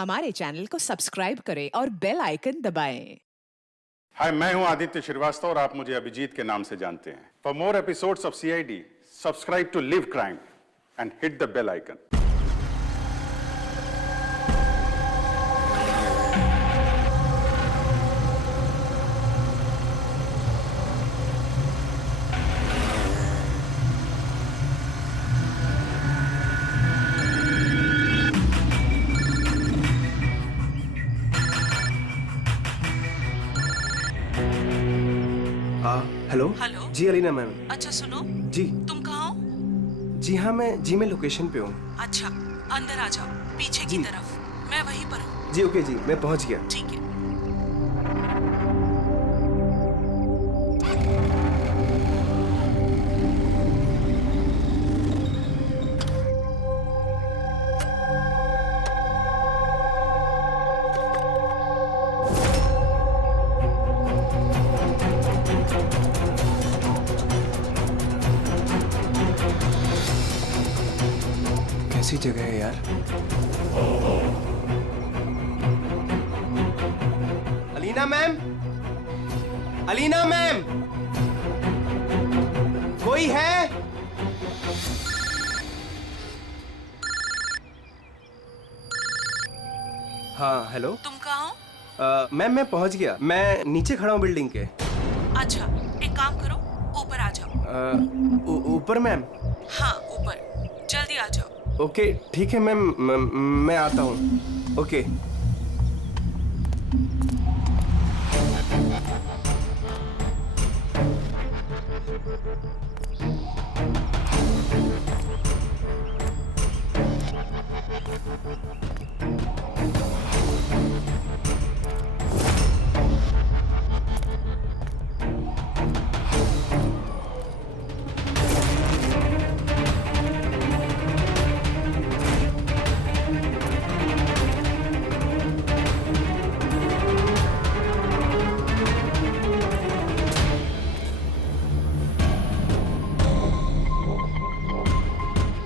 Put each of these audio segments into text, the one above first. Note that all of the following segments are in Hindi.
हमारे चैनल को सब्सक्राइब करें और बेल आइकन दबाएं। हाय, मैं हूं आदित्य श्रीवास्तव और आप मुझे अभिजीत के नाम से जानते हैं। For more episodes of CID, subscribe to live crime and hit the bell icon. Hello. Hello. जी अलीना मैम। अच्छा सुनो, जी। तुम कहाँ हो? जी हाँ, मैं लोकेशन पे हूँ। अच्छा, अंदर आ जाओ, पीछे की तरफ। मैं वहीं पर हूँ। जी ओके जी, मैं पहुँच गया। ठीक है। कैसी जगह है यार। अलीना मैम, अलीना मैम, कोई है? हाँ हेलो। तुम कहाँ हो? मैम मैं पहुँच गया। मैं नीचे खड़ा हूँ बिल्डिंग के। अच्छा, एक काम करो, ऊपर आ जाओ। ऊपर मैम? हाँ ऊपर, जल्दी आ जाओ। ओके ठीक है मैम, मैं आता हूँ। ओके।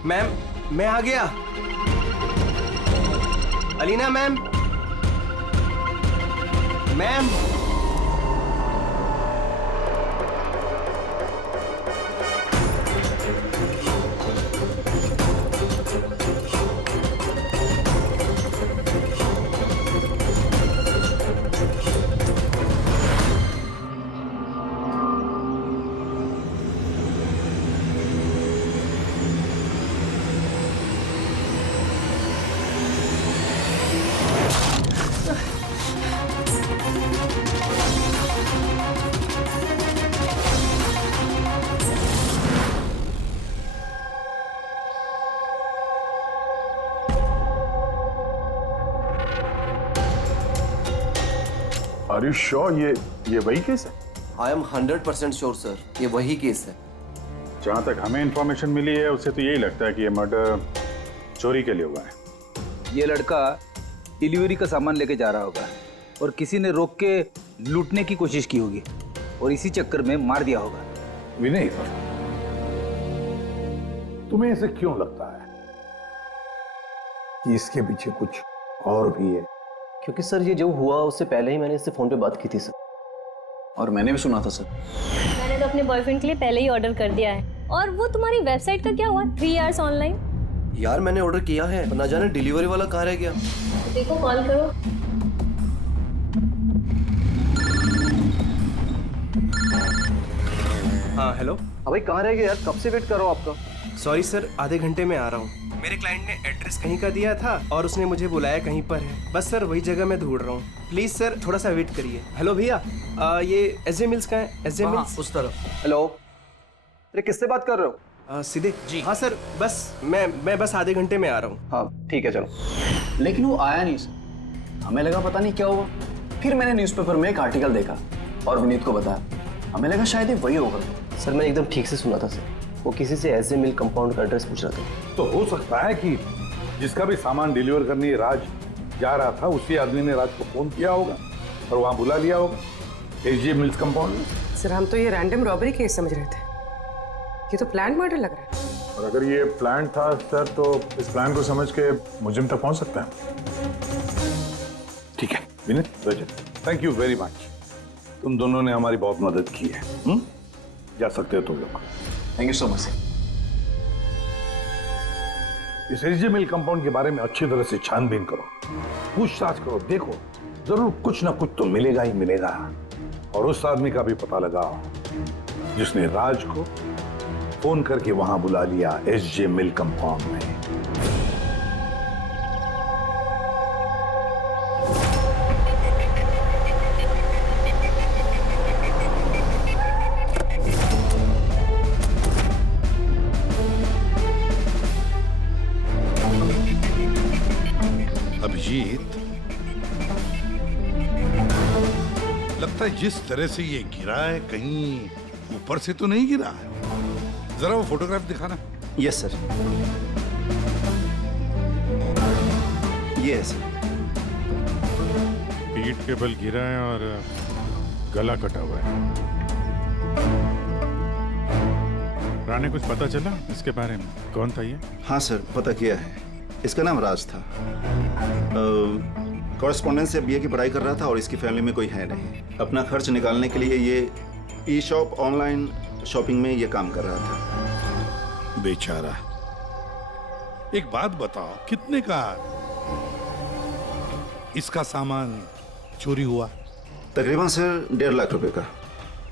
मैम मैं आ गया। Alina ma'am, ma'am. Are you sure ये वही केस है? I am 100% श्योर सर, ये वही केस है। जहां तक हमें इंफॉर्मेशन मिली है उससे तो यही लगता है कि ये मर्डर चोरी के लिए हुआ है। ये लड़का डिलीवरी का सामान लेके जा रहा होगा और किसी ने रोक के लूटने की कोशिश की होगी और इसी चक्कर में मार दिया होगा। विनय, तुम्हें ऐसे क्यों लगता है कि इसके पीछे कुछ और भी है? क्योंकि सर ये जो हुआ उससे पहले ही मैंने इससे फोन पे बात की थी सर। और मैंने भी सुना था सर। मैंने तो अपने बॉयफ्रेंड के लिए पहले ही ऑर्डर कर दिया है। और वो तुम्हारी वेबसाइट का क्या हुआ? 3 आवर्स ऑनलाइन। यार मैंने ऑर्डर किया है, ना जाने डिलीवरी वाला कहाँ रह गया। देखो कॉल करो। हाँ हेलो। भाई कहाँ रह गए यार, कब से वेट कर रहा हूँ आपका। सॉरी सर, आधे घंटे में आ रहा हूँ। मेरे क्लाइंट ने एड्रेस कहीं का दिया था और उसने मुझे बुलाया कहीं पर है। बस सर वही जगह मैं ढूंढ रहा हूँ। प्लीज सर थोड़ा सा वेट करिए। हेलो भैया, ये एसजे मिल्स का है? एसजे मिल्स उस तरफ। हेलो, अरे किससे बात कर रहे हो? सीधे जी। हाँ सर, बस मैं बस आधे घंटे में आ रहा हूँ। हाँ ठीक है चलो। लेकिन वो आया नहीं सर, हमें लगा पता नहीं क्या हुआ। फिर मैंने न्यूज़पेपर में एक आर्टिकल देखा और विनीत को बताया। हमें लगा शायद ये वही होगा। सर मैंने एकदम ठीक से सुना था सर, वो किसी से एसजे मिल कंपाउंड का एड्रेस पूछ रहा था। तो हो सकता है कि जिसका भी सामान डिलीवर करने राज जा रहा था उसी आदमी ने राज को फोन किया होगा और वहां बुला लिया होगा एसजे मिल्स कंपाउंड में। सर हम तो ये रैंडम रॉबरी केस समझ रहे थे, ये तो प्लान मर्डर लग रहा है। और अगर ये प्लान था सर तो इस प्लान को समझ के मुजरिम तक पहुंच सकता है। ठीक है विनीत, रजत, थैंक यू वेरी मच। तुम दोनों ने हमारी बहुत मदद की है। जा सकते हो तुम लोग। Thank you so much. इस एसजे मिल कंपाउंड के बारे में अच्छी तरह से छानबीन करो, पूछताछ करो, देखो जरूर कुछ ना कुछ तो मिलेगा ही मिलेगा। और उस आदमी का भी पता लगाओ जिसने राज को फोन करके वहां बुला लिया एसजे मिल कंपाउंड में। अभिजीत, लगता है जिस तरह से ये गिरा है कहीं ऊपर से तो नहीं गिरा है। जरा वो फोटोग्राफ दिखाना। यस सर, ये है सर। पीठ के बल गिरा है और गला कटा हुआ है। राणे, कुछ पता चला इसके बारे में? कौन था ये? हाँ सर, पता किया है। इसका नाम राज था। कॉरेस्पॉन्डेंस से बीए की पढ़ाई कर रहा था और इसकी फैमिली में कोई है नहीं। अपना खर्च निकालने के लिए ये ई शॉप ऑनलाइन शॉपिंग में ये काम कर रहा था। बेचारा। एक बात बताओ, कितने का इसका सामान चोरी हुआ? तकरीबन सर 1.5 लाख रुपए का।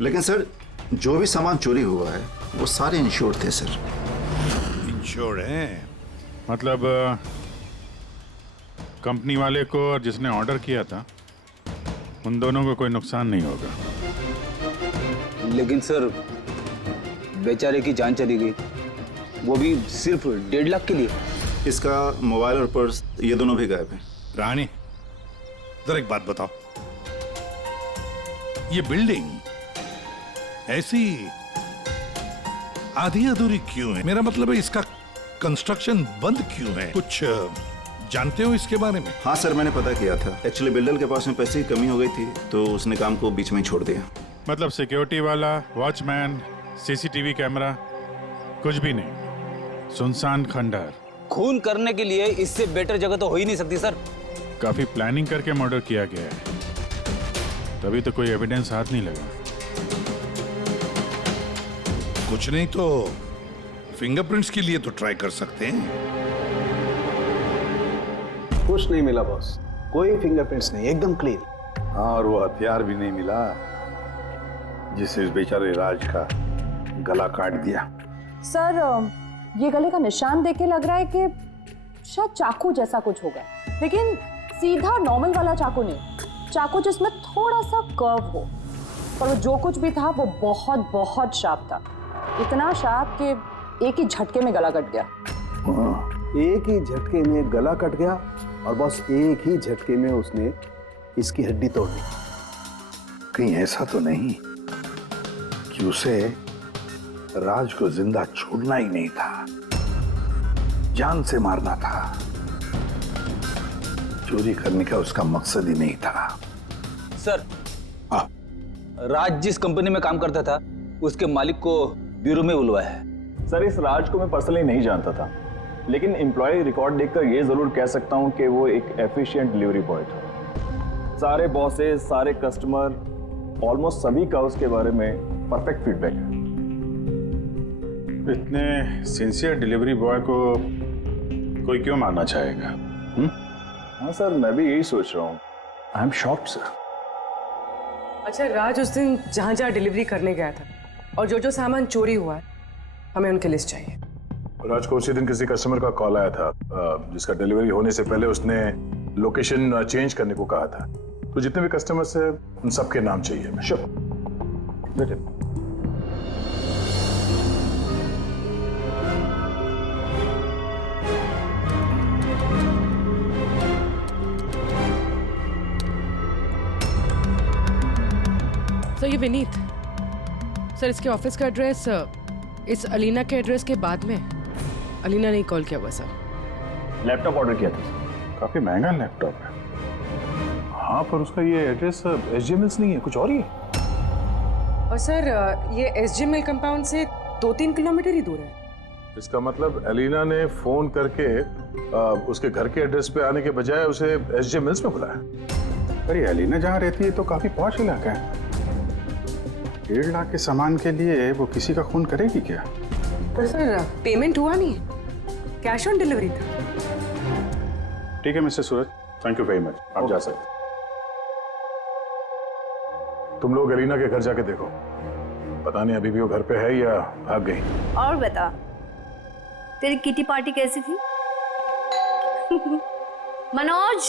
लेकिन सर जो भी सामान चोरी हुआ है वो सारे इंश्योर्ड थे सर। इंश्योर्ड हैं? मतलब कंपनी वाले को और जिसने ऑर्डर किया था उन दोनों को कोई नुकसान नहीं होगा। लेकिन सर बेचारे की जान चली गई, वो भी सिर्फ 1.5 लाख के लिए। इसका मोबाइल और पर्स ये दोनों भी गायब हैं। रानी, जरा एक बात बताओ, ये बिल्डिंग ऐसी आधी अधूरी क्यों है? मेरा मतलब है इसका कंस्ट्रक्शन बंद क्यों है? कुछ जानते हो इसके बारे में? हाँ सर, मैंने पता किया था। एक्चुअली बिल्डर के पास में पैसे की कमी हो गई थी तो उसने काम को बीच में ही छोड़ दिया। मतलब सिक्योरिटी वाला, वॉचमैन, सीसीटीवी कैमरा, कुछ भी नहीं, सुनसान खंडहर। खून करने के लिए इससे बेटर जगह तो हो ही नहीं सकती सर। काफी प्लानिंग करके मर्डर किया गया है, तभी तो कोई एविडेंस हाथ नहीं लगा। कुछ नहीं तो फिंगरप्रिंट्स के लिए तो ट्राई कर सकते हैं। कुछ नहीं मिला बॉस, कोई फिंगरप्रिंट्स नहीं, एकदम क्लीन। और वो हथियार भी नहीं मिला जिससे इस बेचारे राज का गला काट दिया। सर ये गले का निशान देख के लग रहा है कि शायद चाकू जैसा कुछ होगा, लेकिन सीधा नॉर्मल वाला चाकू नहीं, चाकू जिसमें थोड़ा सा कर्व हो। और वो जो कुछ भी था वो बहुत बहुत शार्प था, इतना शार्प कि एक ही झटके में गला कट गया। एक ही झटके में गला कट गया और बस एक ही झटके में उसने इसकी हड्डी तोड़ दी। कहीं ऐसा तो नहीं कि उसे राज को जिंदा छोड़ना ही नहीं था, जान से मारना था। चोरी करने का उसका मकसद ही नहीं था। सर, राज जिस कंपनी में काम करता था उसके मालिक को ब्यूरो में बुलवाया है। सर, इस राज को मैं पर्सनली नहीं जानता था, लेकिन एम्प्लॉय रिकॉर्ड देखकर ये जरूर कह सकता हूं कि वो एक एफिशिएंट डिलीवरी बॉय था। सारे बॉसेस, सारे कस्टमर, ऑलमोस्ट सभी का उसके बारे में परफेक्ट फीडबैक है। इतने सिंसियर डिलीवरी बॉय को कोई क्यों मारना चाहेगा? हाँ सर, मैं भी यही सोच रहा हूँ। I am shocked sir. अच्छा, राज उस दिन जहाँ जहाँ डिलीवरी करने गया था और जो जो सामान चोरी हुआ है, हमें उनकी लिस्ट चाहिए। राज को उसी दिन किसी कस्टमर का कॉल आया था जिसका डिलीवरी होने से पहले उसने लोकेशन चेंज करने को कहा था। तो जितने भी कस्टमर्स हैं उन सबके नाम चाहिए हमें। श्योर। सर, ये विनीत सर, इसके ऑफिस का एड्रेस इस अलीना के एड्रेस के बाद में। अलीना ने कॉल किया हुआ सर। लैपटॉप ऑर्डर किया था। काफी महंगा लैपटॉप है। हाँ, पर उसका ये एड्रेस एसजे मिल्स नहीं है, कुछ और ही है। और सर ये एसजे मिल कंपाउंड से 2-3 किलोमीटर ही दूर है। इसका मतलब एलिना ने फोन करके उसके घर के एड्रेस पे आने के बजाय उसे एसजे मिल्स में बुलाया। अरे अलीना जहाँ रहती है तो काफी पॉश इलाका है। 1.5 लाख के सामान के लिए वो किसी का खून करेगी क्या? पर सर पेमेंट हुआ नहीं, कैश ऑन डिलीवरी था। ठीक है mister Suraj, thank you very much, आप जा सकते। तुम लोग अलीना के घर जाके देखो, पता नहीं अभी भी वो घर पे है या भाग गई। और बता, तेरी किटी पार्टी कैसी थी? मनोज,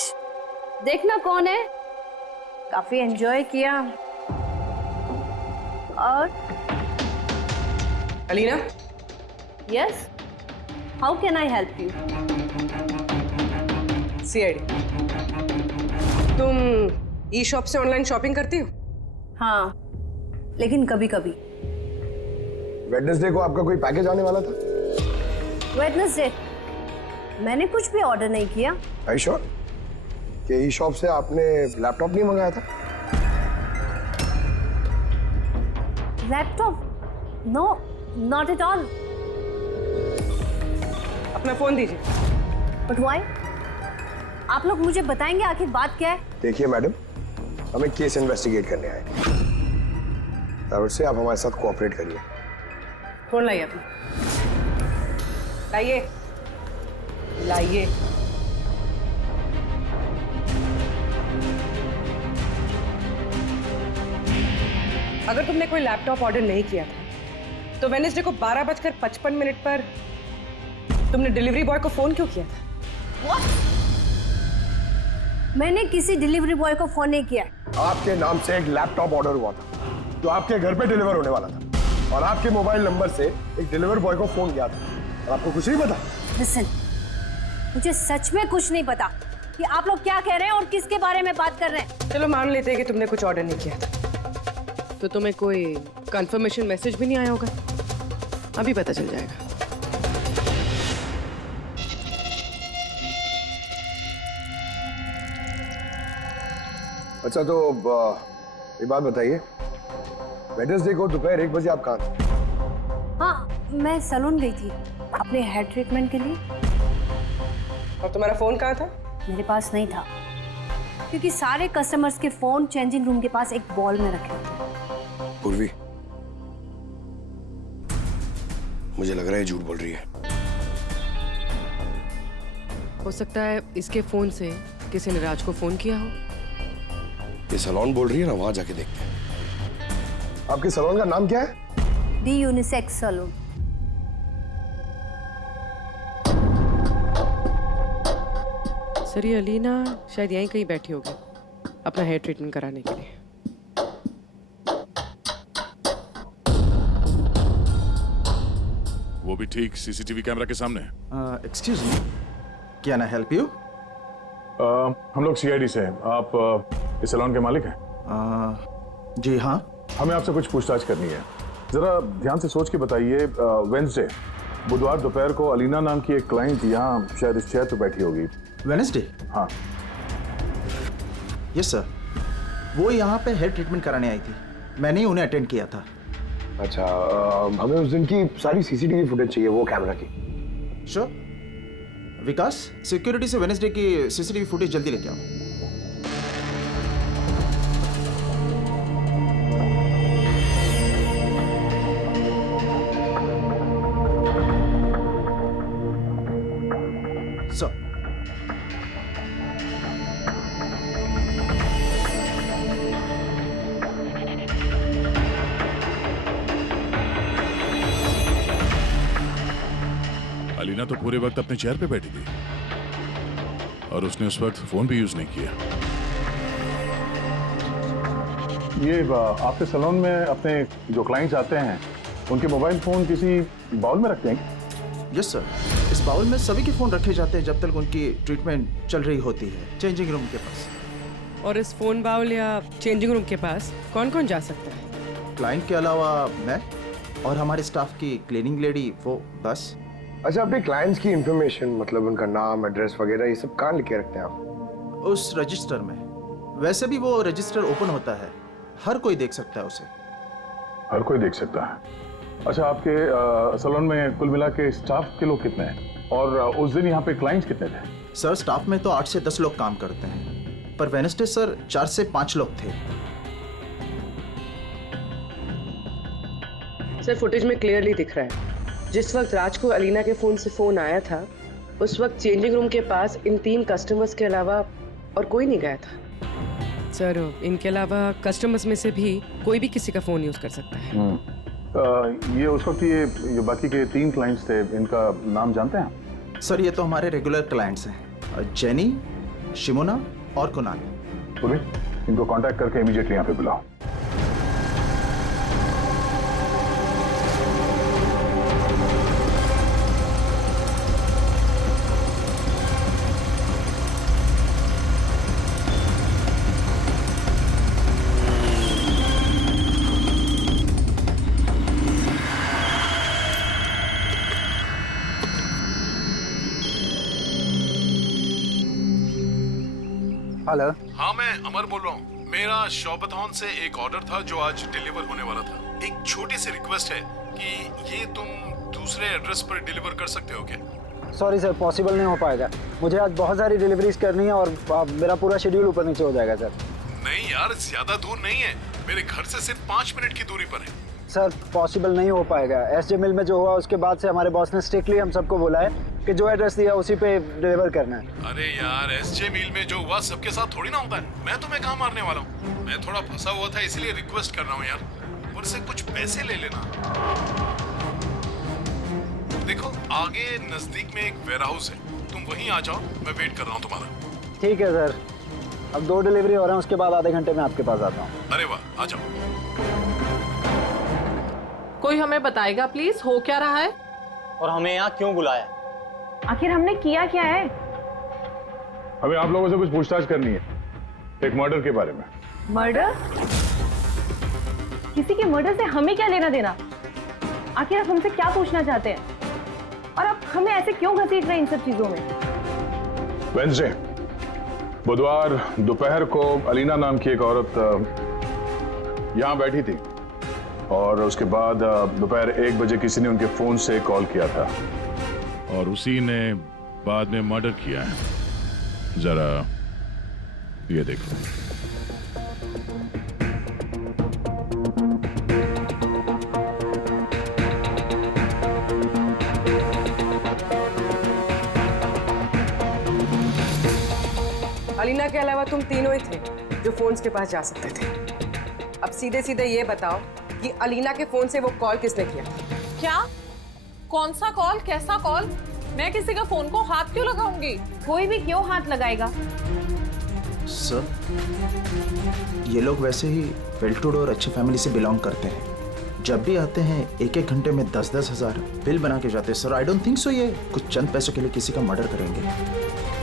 देखना कौन है, काफी एंजॉय किया। और Alina? Yes, how can I help you? CID, तुम ई शॉप से ऑनलाइन शॉपिंग करती हो? हाँ, लेकिन कभी कभी। वेडनेसडे को आपका कोई पैकेज आने वाला था? वेडनेसडे? मैंने कुछ भी ऑर्डर नहीं किया। आई श्योर कि ई शॉप से आपने लैपटॉप नहीं मंगाया था? Laptop? No, not at all. अपना फोन दीजिए। But why? आप लोग मुझे बताएंगे आखिर बात क्या है? देखिए मैडम, हमें केस इन्वेस्टिगेट करने आए, और से आप हमारे साथ कोऑपरेट करिए। फोन लाइए अपना, लाइए लाइए। अगर तुमने कोई लैपटॉप ऑर्डर नहीं किया था तो वेडनेसडे को 12:55 पर तुमने डिलीवरी बॉय को फोन क्यों किया था? What? मैंने किसी डिलीवरी बॉय को फोन नहीं किया। आपके नाम से एक लैपटॉप ऑर्डर हुआ था जो आपके घर पे डिलीवर होने वाला था, और आपके मोबाइल नंबर से एक डिलीवर बॉय को फोन किया था, और आपको कुछ नहीं पता? Listen, मुझे सच में कुछ नहीं पता कि आप लोग क्या कह रहे हैं और किसके बारे में बात कर रहे हैं। चलो मान लेते हैं कि तुमने कुछ ऑर्डर नहीं किया था, तो तुम्हें कोई कंफर्मेशन मैसेज भी नहीं आया होगा। अभी पता चल जाएगा। अच्छा, तो ये बात बताइए, वेडनेसडे को दोपहर 1 बजे आप कहाँ थे? हाँ, मैं सैलून गई थी अपने हेयर ट्रीटमेंट के लिए। और तुम्हारा फोन कहाँ था? मेरे पास नहीं था, क्योंकि सारे कस्टमर्स के फोन चेंजिंग रूम के पास एक बॉल में रखे थे। पूर्वी, मुझे लग रहा है झूठ बोल रही है। हो सकता है इसके फोन से किसी ने राज को फोन किया हो। ये सैलून बोल रही है ना, वहां जाके देखते हैं। आपके सैलून का नाम क्या है? D unisex salon. सर, ये अलीना शायद यहीं कहीं बैठी होगी अपना हेयर ट्रीटमेंट कराने के लिए। वो भी ठीक सीसीटीवी कैमरा के सामने। Excuse me, can I help you? हम लोग सीआईडी से हैं। आप इस सैलून के मालिक हैं? जी हाँ। हमें आपसे कुछ पूछताछ करनी है, जरा ध्यान से सोच के बताइए। वेडनेसडे बुधवार दोपहर को अलीना नाम की एक क्लाइंट यहाँ शायद इस चेयर पे बैठी होगी। वेडनेसडे? हाँ। यस सर, वो यहाँ पे हेयर ट्रीटमेंट कराने आई थी, मैंने ही उन्हें अटेंड किया था। अच्छा, हमें उस दिन की सारी सीसीटीवी फुटेज चाहिए, वो कैमरा की। श्योर। विकास, सिक्योरिटी से वेडनेसडे की सीसीटीवी फुटेज जल्दी लेके आओ। सर, अलीना तो पूरे वक्त अपने चेयर पे बैठी थी और उसने उस वक्त फोन भी यूज नहीं किया। ये आपके सैलून में अपने जो क्लाइंट्स आते हैं उनके मोबाइल फोन किसी बाउल में रखते हैं? यस सर, इस बाउल में सभी के फोन रखे जाते हैं जब तक उनकी ट्रीटमेंट चल रही होती है, चेंजिंग रूम के पास। और इस फोन बाउल या चेंजिंग रूम के पास कौन कौन जा सकता है? क्लाइंट के अलावा मैं और हमारे स्टाफ की क्लीनिंग लेडी, वो बस। अच्छा, अपने क्लाइंट्स की इंफॉर्मेशन, मतलब उनका नाम, एड्रेस वगैरह, ये सब कहाँ लिखे रखते हैं आप? उस रजिस्टर में। वैसे भी वो रजिस्टर ओपन होता है, हर कोई देख सकता है उसे। हर कोई देख सकता है? अच्छा, आपके सैलून में कुल मिला के स्टाफ के लोग कितने हैं, और उस दिन यहाँ पे क्लाइंट्स कितने थे? सर, स्टाफ में तो 8 से 10 लोग काम करते हैं, पर वेडनेसडे सर 4 से 5 लोग थे। सर फुटेज में क्लियरली दिख रहा है जिस वक्त राज को अलीना के फोन से फोन आया था उस वक्त चेंजिंग रूम के पास इन 3 कस्टमर्स के अलावा और कोई नहीं गया था। सर इनके अलावा कस्टमर्स में से भी कोई भी किसी का फोन यूज कर सकता है। ये उस वक्त ये बाकी के 3 क्लाइंट्स थे, इनका नाम जानते हैं? सर ये तो हमारे रेगुलर क्लाइंट्स हैं, जेनी, शिमोना और कुणाल। पुलिस इनको कांटेक्ट करके इमीडिएटली यहाँ पे बुलाओ। हेलो। हाँ मैं अमर बोल रहा हूँ। मेरा शॉपथॉन से एक ऑर्डर था जो आज डिलीवर होने वाला था। एक छोटी सी रिक्वेस्ट है कि ये तुम दूसरे एड्रेस पर डिलीवर कर सकते हो क्या? सॉरी सर, पॉसिबल नहीं हो पाएगा। मुझे आज बहुत सारी डिलीवरीज करनी है और मेरा पूरा शेड्यूल ऊपर नीचे हो जाएगा सर। नहीं यार, ज्यादा दूर नहीं है, मेरे घर से सिर्फ 5 मिनट की दूरी पर है। सर पॉसिबल नहीं हो पाएगा। एसजे मिल में जो हुआ उसके बाद से हमारे बॉस ने स्ट्रिक्टली हम सबको बोला है कि जो एड्रेस दिया उसी पे डिलीवर करना है। अरे यार, एसजे मिल में जो हुआ सबके साथ थोड़ी ना होता है। मैं तुम्हें कहाँ मारने वाला हूँ? मैं थोड़ा फंसा हुआ था इसलिए रिक्वेस्ट कर रहा हूँ यार, ऊपर से कुछ पैसे ले लेना। देखो आगे नजदीक में एक वेयरहाउस है, तुम वहीं आ जाओ, मैं वेट कर रहा हूँ तुम्हारा। ठीक है सर, अब 2 डिलीवरी हो रहे हैं, उसके बाद आधे घंटे में आपके पास आता हूँ। अरे वाह, आ जाओ। कोई हमें बताएगा प्लीज हो क्या रहा है और हमें यहाँ क्यों बुलाया? आखिर हमने किया क्या है? हमें आप लोगों से कुछ पूछताछ करनी है, एक मर्डर के बारे में। मर्डर? किसी के मर्डर से हमें क्या लेना देना? आखिर आप हमसे क्या पूछना चाहते हैं और आप हमें ऐसे क्यों घसीट रहे हैं इन सब चीजों में? वेडनेसडे बुधवार दोपहर को अलीना नाम की एक औरत यहाँ बैठी थी और उसके बाद दोपहर 1 बजे किसी ने उनके फोन से कॉल किया था और उसी ने बाद में मर्डर किया है। जरा ये देखो। अलीना के अलावा तुम तीनों ही थे जो फोन्स के पास जा सकते थे। अब सीधे सीधे ये बताओ कि अलीना के फोन से वो कॉल किसने किया? क्या? कौन सा कॉल? कैसा कॉल? मैं किसी का फोन को हाथ क्यों लगाऊंगी? कोई भी क्यों हाथ लगाएगा? सर ये लोग वैसे ही वेल टू डू और अच्छी फैमिली से बिलोंग करते हैं। जब भी आते हैं 1-1 घंटे में 10-10 हजार बिल बना के जाते हैं। Sir I don't think so ये कुछ चंद पैसों के लिए किसी का मर्डर करेंगे।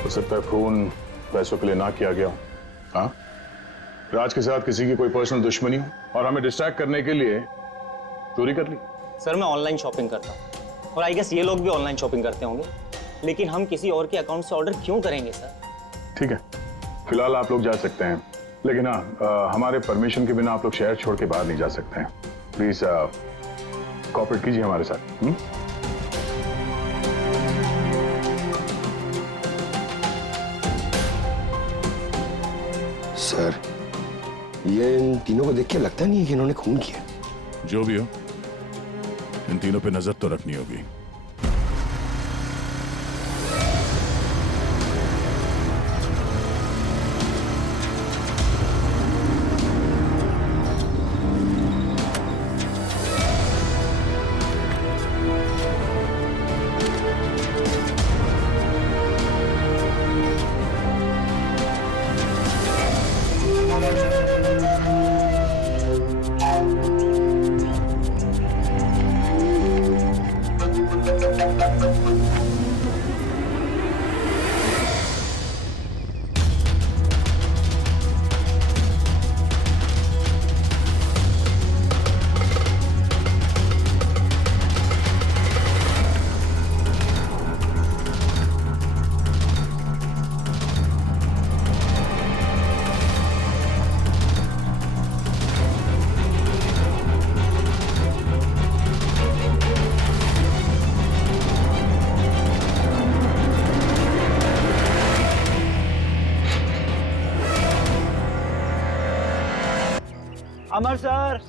हो सकता है खून पैसों के लिए ना किया गया हो। हाँ, राज के साथ किसी की कोई पर्सनल दुश्मनी हो और हमें डिस्ट्रैक्ट करने के लिए चोरी कर ली। सर मैं ऑनलाइन शॉपिंग करता हूँ और आई गेस ये लोग भी ऑनलाइन शॉपिंग करते होंगे, लेकिन हम किसी और के अकाउंट से ऑर्डर क्यों करेंगे सर? ठीक है, फिलहाल आप लोग जा सकते हैं, लेकिन हाँ हमारे परमिशन के बिना आप लोग शहर छोड़ के बाहर नहीं जा सकते हैं। प्लीज कोऑपरेट कीजिए हमारे साथ। सर ये इन तीनों को देख के लगता नहीं है कि इन्होंने खून किया। जो भी हो, इन तीनों पे नजर तो रखनी होगी। अमर सर,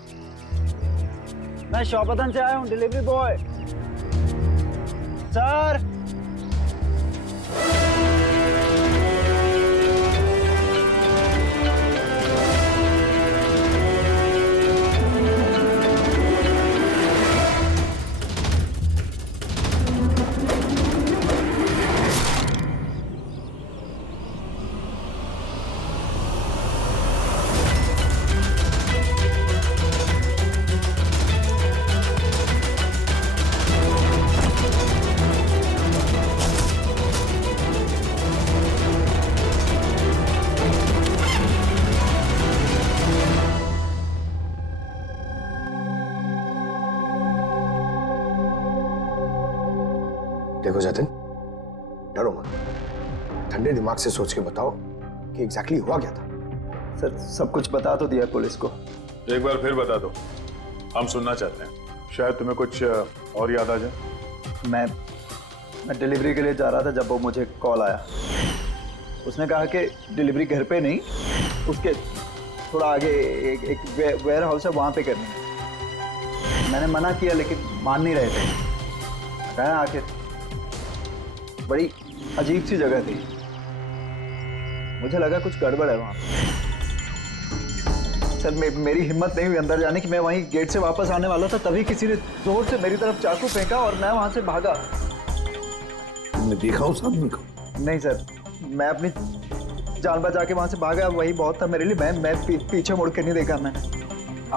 मैं शौपतन से आया हूँ, डिलीवरी बॉय। सर देखो जतिन, डरो मत, ठंडे दिमाग से सोच के बताओ कि एग्जैक्टली हुआ क्या था। सर सब कुछ बता तो दिया पुलिस को। एक बार फिर बता दो, हम सुनना चाहते हैं, शायद तुम्हें कुछ और याद आ जाए। मैं डिलीवरी के लिए जा रहा था जब वो मुझे कॉल आया। उसने कहा कि डिलीवरी घर पे नहीं, उसके थोड़ा आगे एक वेयर हाउस है, वहाँ पे करनी है। मैंने मना किया लेकिन मान नहीं रहे थे। कहा आखिर बड़ी अजीब सी जगह थी, मुझे लगा कुछ गड़बड़ है वहाँ। सर मेरी हिम्मत नहीं हुई अंदर जाने की। मैं वहीं गेट से वापस आने वाला था, तभी किसी ने जोर से मेरी तरफ चाकू फेंका और मैं वहां से भागा। तुमने देखा उस आदमी को? नहीं सर, मैं अपनी जान बचा के वहां से भागा, वही बहुत था मेरे लिए। मैं पीछे मुड़ के नहीं देखा मैंने।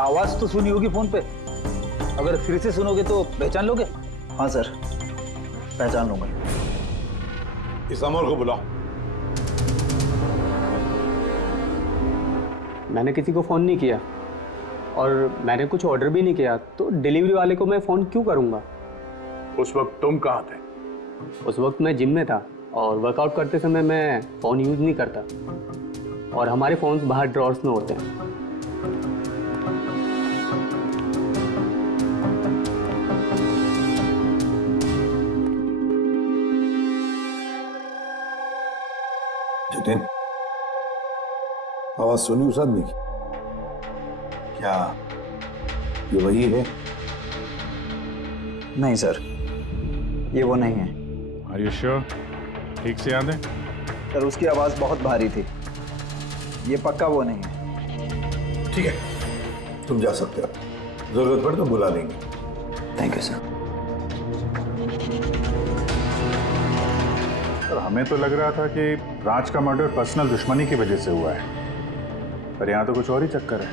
आवाज तो सुनी होगी फोन पे, अगर फिर से सुनोगे तो पहचान लोगे? हाँ सर, पहचान लूंगा। इस अमर को बुलाओ। मैंने किसी को फ़ोन नहीं किया और मैंने कुछ ऑर्डर भी नहीं किया, तो डिलीवरी वाले को मैं फ़ोन क्यों करूँगा? उस वक्त तुम कहाँ थे? उस वक्त मैं जिम में था और वर्कआउट करते समय मैं फ़ोन यूज़ नहीं करता, और हमारे फ़ोन्स बाहर ड्रॉर्स में होते हैं। जतिन, आवाज सुनी उस आदमी की? क्या ये वही है? नहीं सर, ये वो नहीं है। Are you sure? ठीक से याद है? सर उसकी आवाज बहुत भारी थी, ये पक्का वो नहीं है। ठीक है, तुम जा सकते हो, जरूरत पड़े तो बुला लेंगे। Thank you sir. हमें तो लग रहा था कि राज का मर्डर पर्सनल दुश्मनी की वजह से हुआ है, पर यहाँ तो कुछ और ही चक्कर है।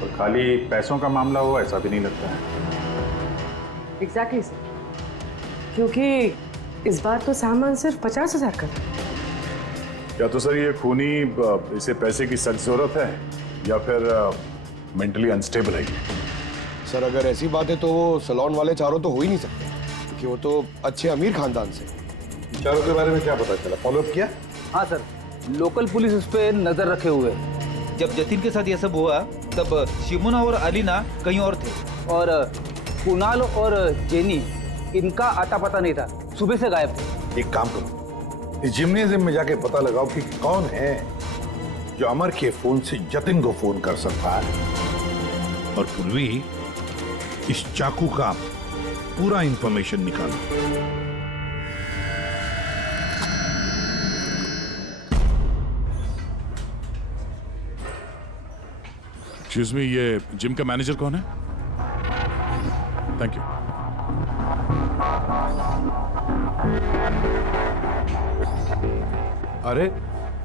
और खाली पैसों का मामला हुआ ऐसा भी नहीं लगता है। एग्जैक्टली सर, क्योंकि इस बार तो सामान सिर्फ 50,000 का था। क्या तो सर ये खूनी इसे पैसे की सख्त जरूरत है या फिर मेंटली अनस्टेबल है? सर अगर ऐसी बात है तो वो सलोन वाले चारों तो हो ही नहीं सकते, क्योंकि वो तो अच्छे अमीर खानदान से। चारों के बारे में क्या पता चला? फॉलोअप किया? हाँ सर, लोकल पुलिस उस पर नजर रखे हुए है। जब जतिन के साथ यह सब हुआ तब शिमुना और अलीना कहीं और थे, और कुणाल और जेनी, इनका आता पता नहीं था, सुबह से गायब थे। एक काम करो, इस जिम्नेजियम में जाके पता लगाओ कि कौन है जो अमर के फोन से जतिन को फोन कर सकता है, और पूर्वी इस चाकू का पूरा इंफॉर्मेशन निकालो। एक्सक्यूज मी, ये जिम का मैनेजर कौन है? Thank you. अरे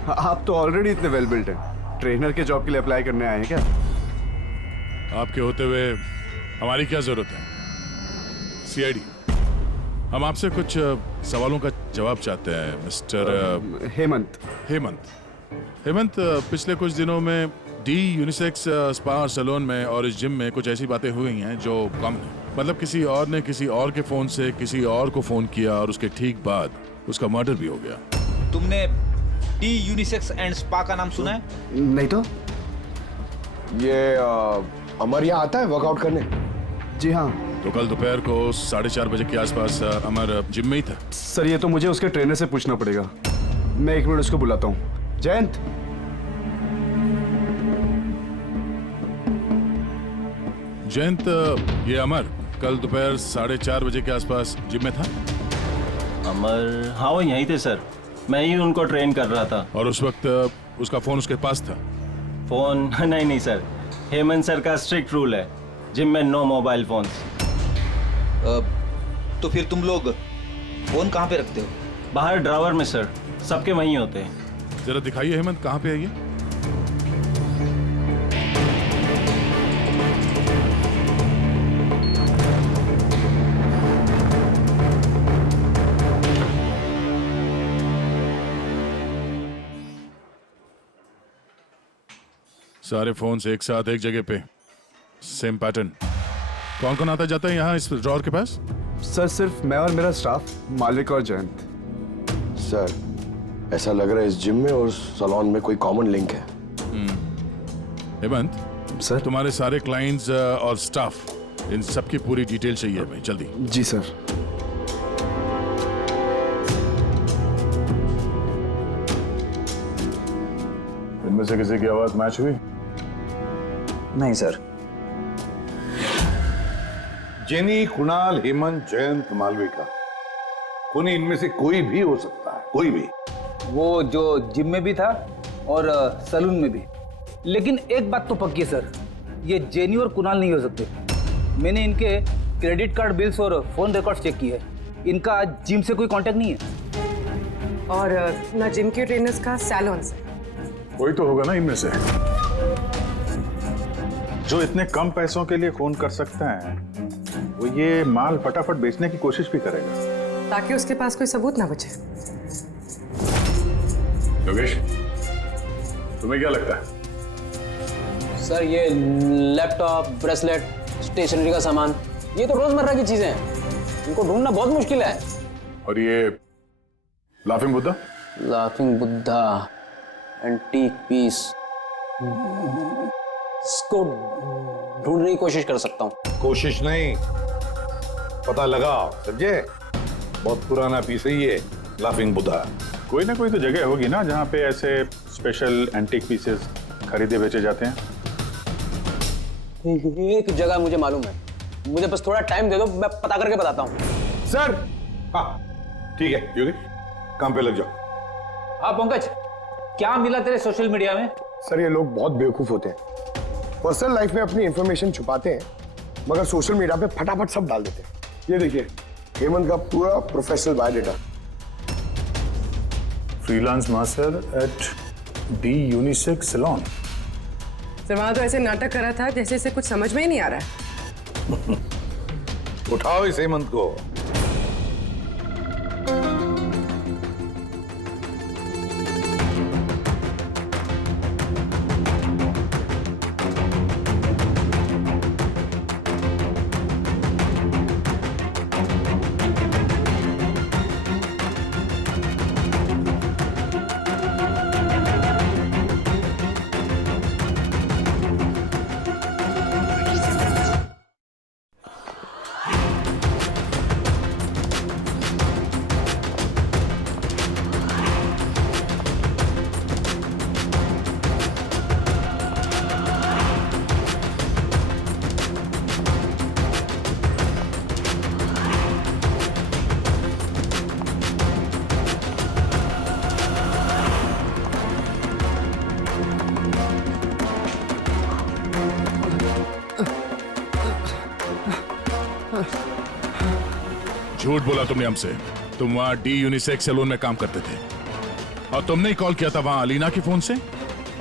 आप तो ऑलरेडी इतने वेल बिल्ट हैं, ट्रेनर के जॉब के लिए अप्लाई करने आए हैं क्या? आपके होते हुए हमारी क्या जरूरत है? सीआईडी, हम आपसे कुछ सवालों का जवाब चाहते हैं मिस्टर हेमंत। हेमंत, पिछले कुछ दिनों में डी यूनिसेक्स स्पा और सैलून में और इस जिम में कुछ ऐसी बातें हुई हैं जो कम है। मतलब किसी और ने किसी और के फोन से किसी और को फोन किया और उसके ठीक बाद उसका मर्डर भी हो गया। तुमने डी यूनिसेक्स एंड स्पा का नाम सुना है? नहीं तो। ये अमर यहाँ आता है वर्कआउट करने? जी हाँ। तो कल दोपहर को 4:30 बजे के आसपास अमर जिम में ही था। सर ये तो मुझे उसके ट्रेनर से पूछना पड़ेगा, मैं 1 मिनट उसको बुलाता हूँ। जयंत, जयंत, ये अमर कल दोपहर 4:30 बजे के आसपास जिम में था। अमर, हाँ वो यहीं थे सर, मैं ही उनको ट्रेन कर रहा था। और उस वक्त उसका फोन उसके पास था? फोन नहीं सर, हेमंत सर का स्ट्रिक्ट रूल है, जिम में नो मोबाइल फोन्स। तो फिर तुम लोग फोन कहाँ पे रखते हो? बाहर ड्रावर में सर, सबके वहीं होते हैं। जरा दिखाइए हेमंत, कहाँ पे है ये? सारे फोन्स एक साथ एक जगह पे, सेम पैटर्न। कौन कौन आता जाता है यहाँ इस ड्रॉअर के पास? सर सिर्फ मैं और मेरा स्टाफ, मालिक और जयंत। सर ऐसा लग रहा है इस जिम में और सैलून में कोई कॉमन लिंक है। हेमंत सर, तुम्हारे सारे क्लाइंट्स और स्टाफ, इन सबकी पूरी डिटेल चाहिए हमें, जल्दी। जी सर। इनमें से किसी की आवाज मैच हुई? नहीं सर। जेनी, कुणाल, हेमंत, जयंत, मालविका, कोई इनमें से कोई भी हो सकता है, कोई भी। वो जो जिम में भी था और सलून में भी। लेकिन एक बात तो पक्की है सर, ये जेनी और कुणाल नहीं हो सकते। मैंने इनके क्रेडिट कार्ड बिल्स और फोन रिकॉर्ड्स चेक किए हैं, इनका जिम से कोई कांटेक्ट नहीं है। और ना जिम के ट्रेनर्स का सैलून से। कोई तो होगा ना इनमें से जो इतने कम पैसों के लिए फोन कर सकता है, वो ये माल फटाफट बेचने की कोशिश भी करेगा ताकि उसके पास कोई सबूत ना बचे। योगेश, तुम्हें क्या लगता है? सर ये लैपटॉप, ब्रेसलेट, स्टेशनरी का सामान, ये तो रोजमर्रा की चीजें हैं, इनको ढूंढना बहुत मुश्किल है। और ये laughing Buddha? Laughing Buddha, antique piece, इसको ढूंढने की कोशिश कर सकता हूँ। कोशिश नहीं, पता लगाओ, समझे? बहुत पुराना पीस है ये लाफिंग बुद्धा। कोई ना कोई तो जगह होगी ना जहाँ पे ऐसे स्पेशल एंटीक पीसेस खरीदे बेचे जाते हैं। एक जगह मुझे मालूम है, मुझे बस थोड़ा टाइम दे दो, मैं पता करके बताता हूँ। सर हाँ ठीक है योगेश, काम पे लग जाओ। हाँ पंकज, क्या मिला तेरे सोशल मीडिया में? सर ये लोग बहुत बेवकूफ होते हैं, पर्सनल लाइफ में अपनी इंफॉर्मेशन छुपाते हैं मगर सोशल मीडिया पे फटाफट सब डाल देते हैं। ये देखिए हेमंत का पूरा professional biodata. Freelance master at the unisex salon. Sir वहां तो ऐसे नाटक करा था जैसे इसे कुछ समझ में ही नहीं आ रहा है। उठाओ इस हेमंत को। झूठ बोला तुमने हमसे। तुम वहां डी यूनिसेक्स सैलून में काम करते थे और तुमने ही कॉल किया था वहां अलीना के फोन से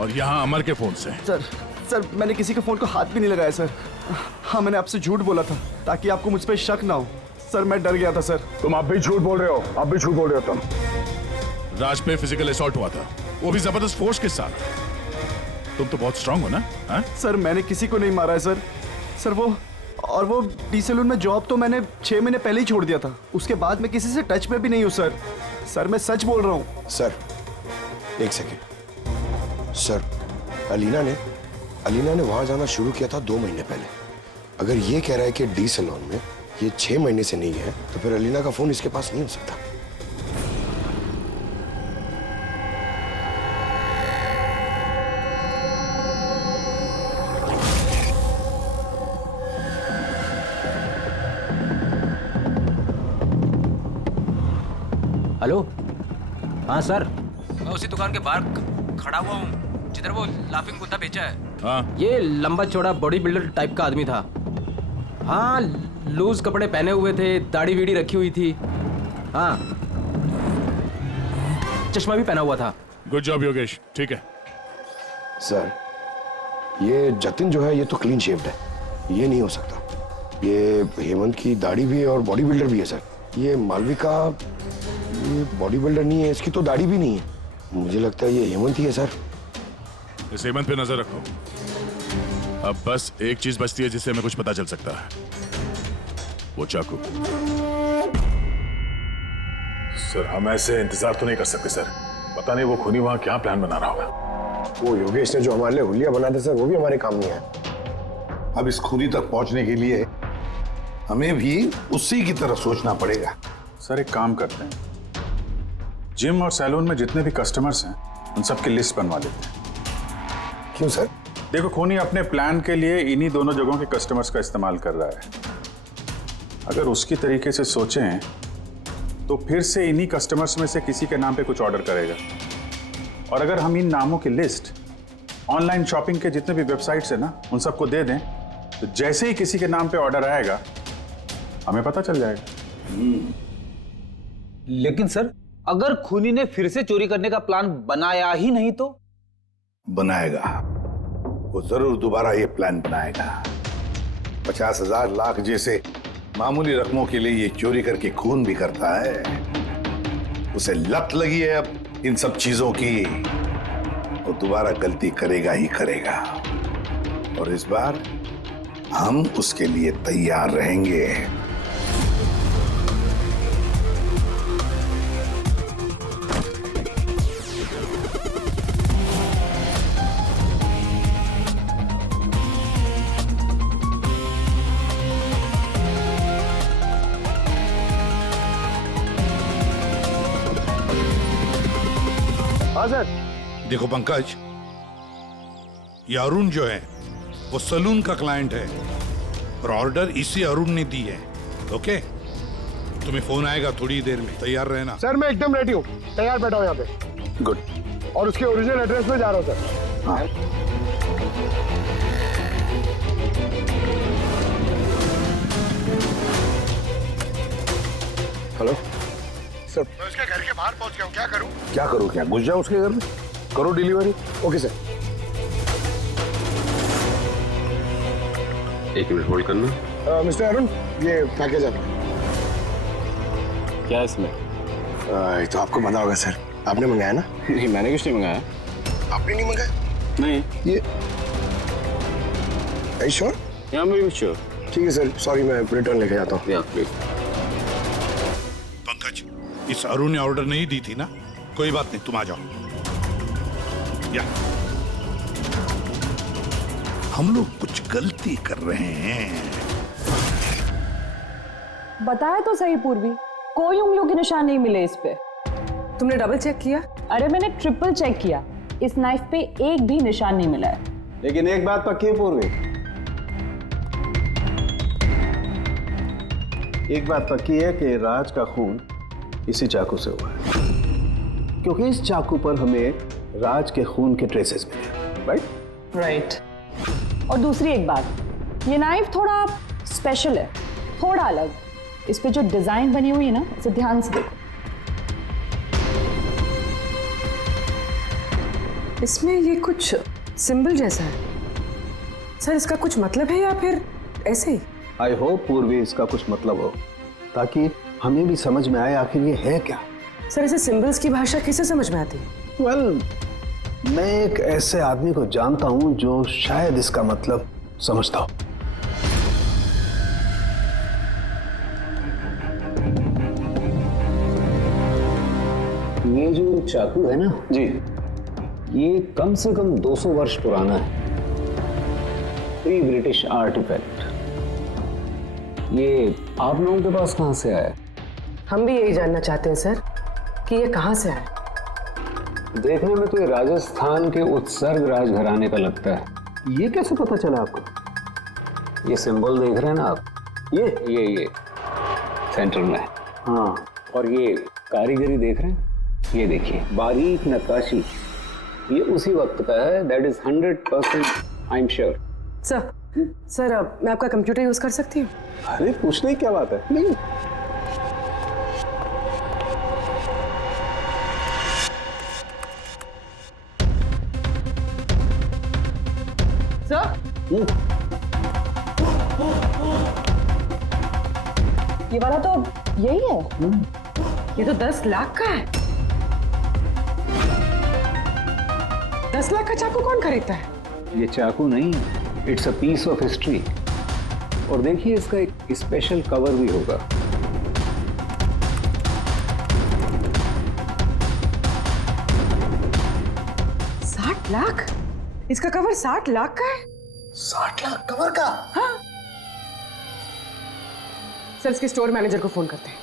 और यहाँ अमर के फोन से। सर मैंने किसी के फोन को हाथ भी नहीं लगाया सर। हाँ मैंने आपसे झूठ बोला था ताकि आपको मुझ पर शक ना हो। सर मैं डर गया था सर। तुम आप भी झूठ बोल रहे हो, आप भी झूठ बोल रहे हो। तुम राज पे फिजिकल असॉल्ट हुआ था, वो भी जबरदस्त फोर्स के साथ। तुम तो बहुत स्ट्रांग हो ना? हा? सर मैंने किसी को नहीं मारा है सर। सर वो डी सैलून में जॉब तो मैंने 6 महीने पहले ही छोड़ दिया था। उसके बाद मैं किसी से टच में भी नहीं हूँ सर। सर मैं सच बोल रहा हूँ। सर एक सेकेंड सर, अलीना ने वहां जाना शुरू किया था 2 महीने पहले। अगर ये कह रहा है कि डी सैलून में ये 6 महीने से नहीं है तो फिर अलीना का फोन इसके पास नहीं हो सकता। हेलो। हाँ सर। मैं उसी दुकान के बाहर खड़ा हुआ हूँ जिधर वो लाफिंग बुद्धा बेचा है। हाँ। ये लंबा चौड़ा बॉडी बिल्डर टाइप का आदमी था। हाँ, लूज कपड़े पहने हुए थे, दाढ़ी वीड़ी रखी हुई थी। हाँ, चश्मा भी पहना हुआ था। Good job Yogesh. ठीक है सर, ये जतिन जो है ये तो क्लीन शेव्ड है, ये नहीं हो सकता। ये हेमंत की दाढ़ी भी है और बॉडी बिल्डर भी है सर। ये मालविका, ये बॉडी बिल्डर नहीं है, इसकी तो दाढ़ी भी नहीं है। मुझे लगता है ये हेमंत ही है सर। इस हेमंत पे नजर रखो। अब बस एक चीज बचती है जिससे हमें कुछ पता चल सकता है, वो चाकू। सर हम ऐसे इंतजार तो नहीं कर सकते सर। पता नहीं वो खूनी वहां क्या प्लान बना रहा होगा। वो योगेश ने जो हमारे लिए हुलिया बना था सर, वो भी हमारे काम नहीं है। अब इस खूनी तक पहुंचने के लिए हमें भी उसी की तरह सोचना पड़ेगा। सर एक काम करते हैं, जिम और सैलून में जितने भी कस्टमर्स हैं उन सबकी लिस्ट बनवा लेते हैं। क्यों सर? देखो खूनी अपने प्लान के लिए इन्हीं दोनों जगहों के कस्टमर्स का इस्तेमाल कर रहा है। अगर उसकी तरीके से सोचें तो फिर से इन्हीं कस्टमर्स में से किसी के नाम पे कुछ ऑर्डर करेगा, और अगर हम इन नामों की लिस्ट ऑनलाइन शॉपिंग के जितने भी वेबसाइट्स हैं ना उन सबको दे दें, तो जैसे ही किसी के नाम पे ऑर्डर आएगा हमें पता चल जाएगा। लेकिन सर, अगर खूनी ने फिर से चोरी करने का प्लान बनाया ही नहीं तो? बनाएगा, वो जरूर दोबारा ये प्लान बनाएगा। 50,000 लाख जैसे मामूली रकमों के लिए ये चोरी करके खून भी करता है। उसे लत लगी है अब इन सब चीजों की, वो दोबारा गलती करेगा ही करेगा। और इस बार हम उसके लिए तैयार रहेंगे। हाँ सर। देखो पंकज, ये अरुण जो है वो सलून का क्लाइंट है और ऑर्डर इसी अरुण ने दी है। ओके, तुम्हें फोन आएगा थोड़ी देर में, तैयार रहना। सर मैं एकदम रेडी हूँ, तैयार बैठा हूँ यहाँ पे। गुड। और उसके ओरिजिनल एड्रेस पे जा रहा हूँ सर। हाँ। हेलो सर, मैं उसके घर के बाहर पहुँच गया हूँ, क्या करूँ? क्या करो? क्या घुस जाओ उसके घर में, करो डिलीवरी। Okay sir. एक मिनट होल्ड करना। मिस्टर अरुण, ये पैकेज है। क्या इसमें? ये तो आपको पता होगा सर, आपने मंगाया ना? नहीं, मैंने कुछ नहीं मंगाया। आपने नहीं मंगाया? नहीं। ये श्योर? या मैं भी श्योर। ठीक है सर, सॉरी मैं रिटर्न लेके जाता हूँ। प्लीज। पंकज, इस अरुण ने ऑर्डर नहीं दी थी ना? कोई बात नहीं, तुम आ जाओ। या हम लोग कुछ गलती कर रहे हैं। बताया तो सही पूर्वी, कोई उंगलियों के निशान नहीं मिले इस पे। तुमने डबल चेक किया? अरे मैंने ट्रिपल चेक किया, इस नाइफ पे एक भी निशान नहीं मिला है। लेकिन एक बात पक्की है पूर्वी, एक बात पक्की है कि राज का खून इसी चाकू से हुआ है, क्योंकि इस चाकू पर हमें राज के खून के ट्रेसेस मिले। राइट। और दूसरी एक बात, ये नाइफ थोड़ा स्पेशल है, थोड़ा अलग। इस पे जो डिजाइन बनी हुई है ना, इसे ध्यान से देखो। इसमें ये कुछ सिंबल जैसा है सर, इसका कुछ मतलब है या फिर ऐसे ही? आई होप पूर्वी इसका कुछ मतलब हो, ताकि हमें भी समझ में आए आखिर ये है क्या। सर ऐसे सिंबल्स की भाषा किसे समझ में आती है? वेल, मैं एक ऐसे आदमी को जानता हूं जो शायद इसका मतलब समझता हो। ये जो चाकू है ना जी, ये कम से कम 200 वर्ष पुराना है। Pre British artifact. ये आप लोगों के पास कहाँ से आया? हम भी यही जानना चाहते हैं सर कि ये कहाँ से आया। देखने में तो ये राजस्थान के उत्सर्ग राजघराने का लगता है। ये कैसे पता चला आपको? ये सिंबल देख रहे हैं ना आप, ये सेंटर में। हाँ, और ये कारीगरी देख रहे हैं? ये देखिए, बारीक नक्काशी, ये उसी वक्त का है। That is 100% I am sure. Sir मैं आपका कंप्यूटर यूज कर सकती हूँ? अरे पूछने की क्या बात है। नहीं सर, ये वाला तो यही है। ये तो 10 लाख का है। 10 लाख का चाकू कौन खरीदता है? ये चाकू नहीं, it's a piece of history. और देखिए, इसका एक स्पेशल कवर भी होगा। लाख? इसका कवर 60 लाख का है? 60 लाख कवर का? हाँ। सर इसके स्टोर मैनेजर को फोन करते हैं।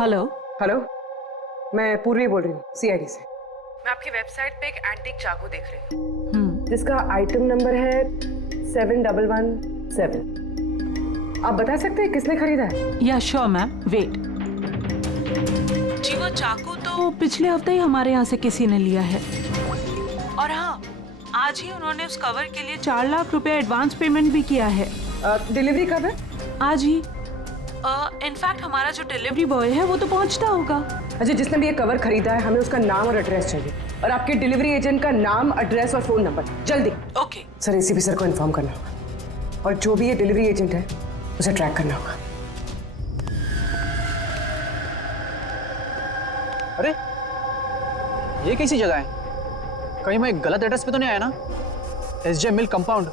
हेलो हेलो, मैं पूर्वी बोल रही हूँ सीआईडी से। मैं आपकी वेबसाइट पे एक एंटीक चाकू देख रही हूँ जिसका आइटम नंबर है 7117। आप बता सकते हैं किसने खरीदा है? या श्योर मैम, वेट। जी वो चाकू तो पिछले हफ्ते ही हमारे यहाँ से किसी ने लिया है। और हाँ, आज ही उन्होंने उस कवर के लिए 4 लाख रुपए एडवांस पेमेंट भी किया है। डिलीवरी कब है? आज ही। इनफैक्ट हमारा जो डिलीवरी बॉय है वो तो पहुँचता होगा। अच्छा, जिसने भी ये कवर खरीदा है हमें उसका नाम और एड्रेस चाहिए, और आपके डिलीवरी एजेंट का नाम, एड्रेस और फोन नंबर, जल्दी। ओके सर, एसीपी सर को इन्फॉर्म करना होगा, और जो भी ये डिलीवरी एजेंट है उसे ट्रैक करना होगा। अरे ये कैसी जगह है? कहीं मैं गलत एड्रेस पे तो नहीं आया ना? SJ मिल कंपाउंड,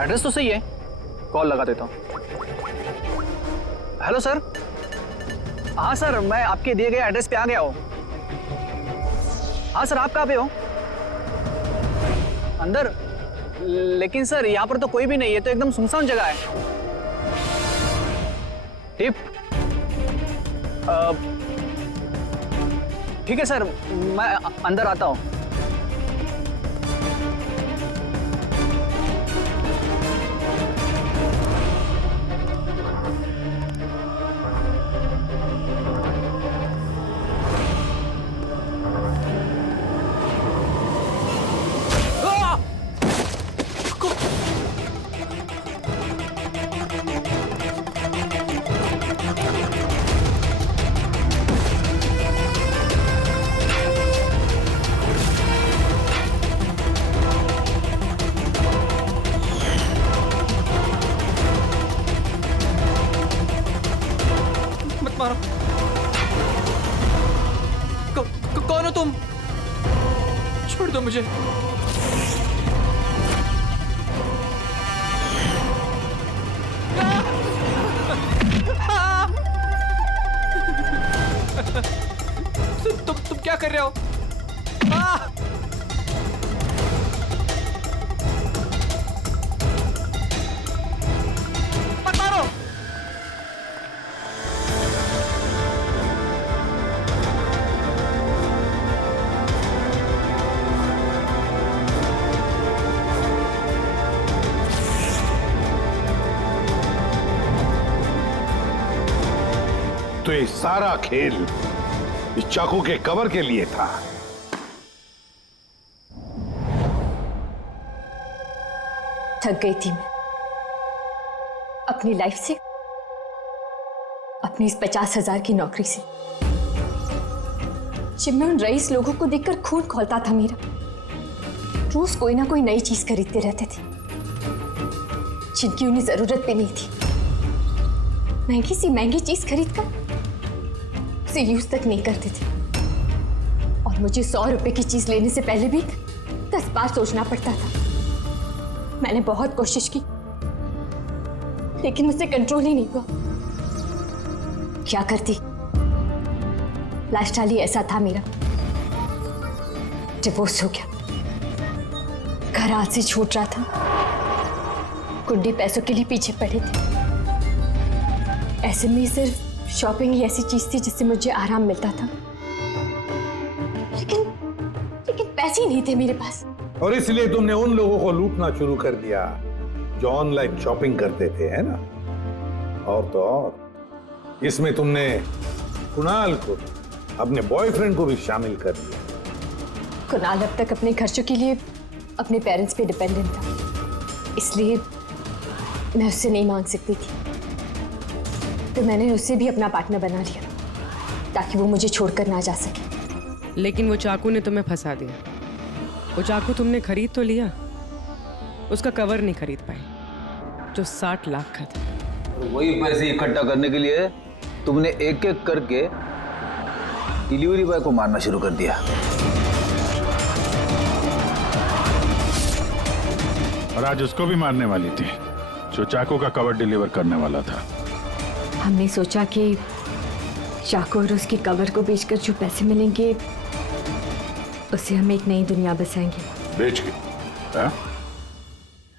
एड्रेस तो सही है। कॉल लगा देता हूँ। Hello sir. हाँ सर, मैं आपके दिए गए एड्रेस पे आ गया हूँ। हाँ सर, आप कहाँ पे हो? अंदर? लेकिन सर यहाँ पर तो कोई भी नहीं है, तो एकदम सुनसान जगह है। टिप? ठीक है सर, मैं अंदर आता हूँ। कौन हो तुम? छोड़ दो मुझे। तुम क्या कर रहे हो? मत मारो। तो ये सारा खेल इस चाकू के कवर के लिए था। थक गई थी मैं अपनी लाइफ से, अपनी इस 50,000 की नौकरी से। जब मैं उन रईस लोगों को देखकर खून खौलता था मेरा, रोज कोई ना कोई नई चीज खरीदते रहते थे जिनकी उन्हें जरूरत भी नहीं थी। महंगी सी महंगी चीज खरीदकर उसे यूज तक नहीं करते थे, और मुझे 100 रुपए की चीज लेने से पहले भी 10 बार सोचना पड़ता था। मैंने बहुत कोशिश की, लेकिन मुझसे कंट्रोल ही नहीं हुआ। क्या करती? लाइफस्टाइल ही ऐसा था मेरा। डिवोर्स हो गया, घर हाथ से छूट रहा था, कुंडी पैसों के लिए पीछे पड़े थे। ऐसे में सिर्फ शॉपिंग ही ऐसी चीज थी जिससे मुझे आराम मिलता था, लेकिन पैसे ही नहीं थे मेरे पास। और इसलिए तुमने उन लोगों को लूटना शुरू कर दिया जो ऑनलाइन शॉपिंग करते थे, है ना? और तो और इसमें तुमने कुणाल को, अपने बॉयफ्रेंड को भी शामिल कर दिया। कुणाल अब तक अपने खर्चों के लिए अपने पेरेंट्स पे डिपेंडेंट था, इसलिए मैं उससे नहीं मांग सकती थी। तो मैंने उससे भी अपना पार्टनर बना लिया ताकि वो मुझे छोड़कर ना जा सके। लेकिन वो चाकू ने तुम्हें फंसा दिया। वो चाकू तुमने खरीद तो लिया, उसका कवर नहीं खरीद पाए जो 60 लाख का था। वही पैसे इकट्ठा करने के लिए तुमने एक एक करके डिलीवरी बॉय को मारना शुरू कर दिया। और आज उसको भी मारने वाली थी जो चाकू का कवर डिलीवर करने वाला था। हमने सोचा कि चाकू और उसके कवर को बेचकर जो पैसे मिलेंगे उससे हम एक नई दुनिया बसाएंगे। बेच के? हाँ?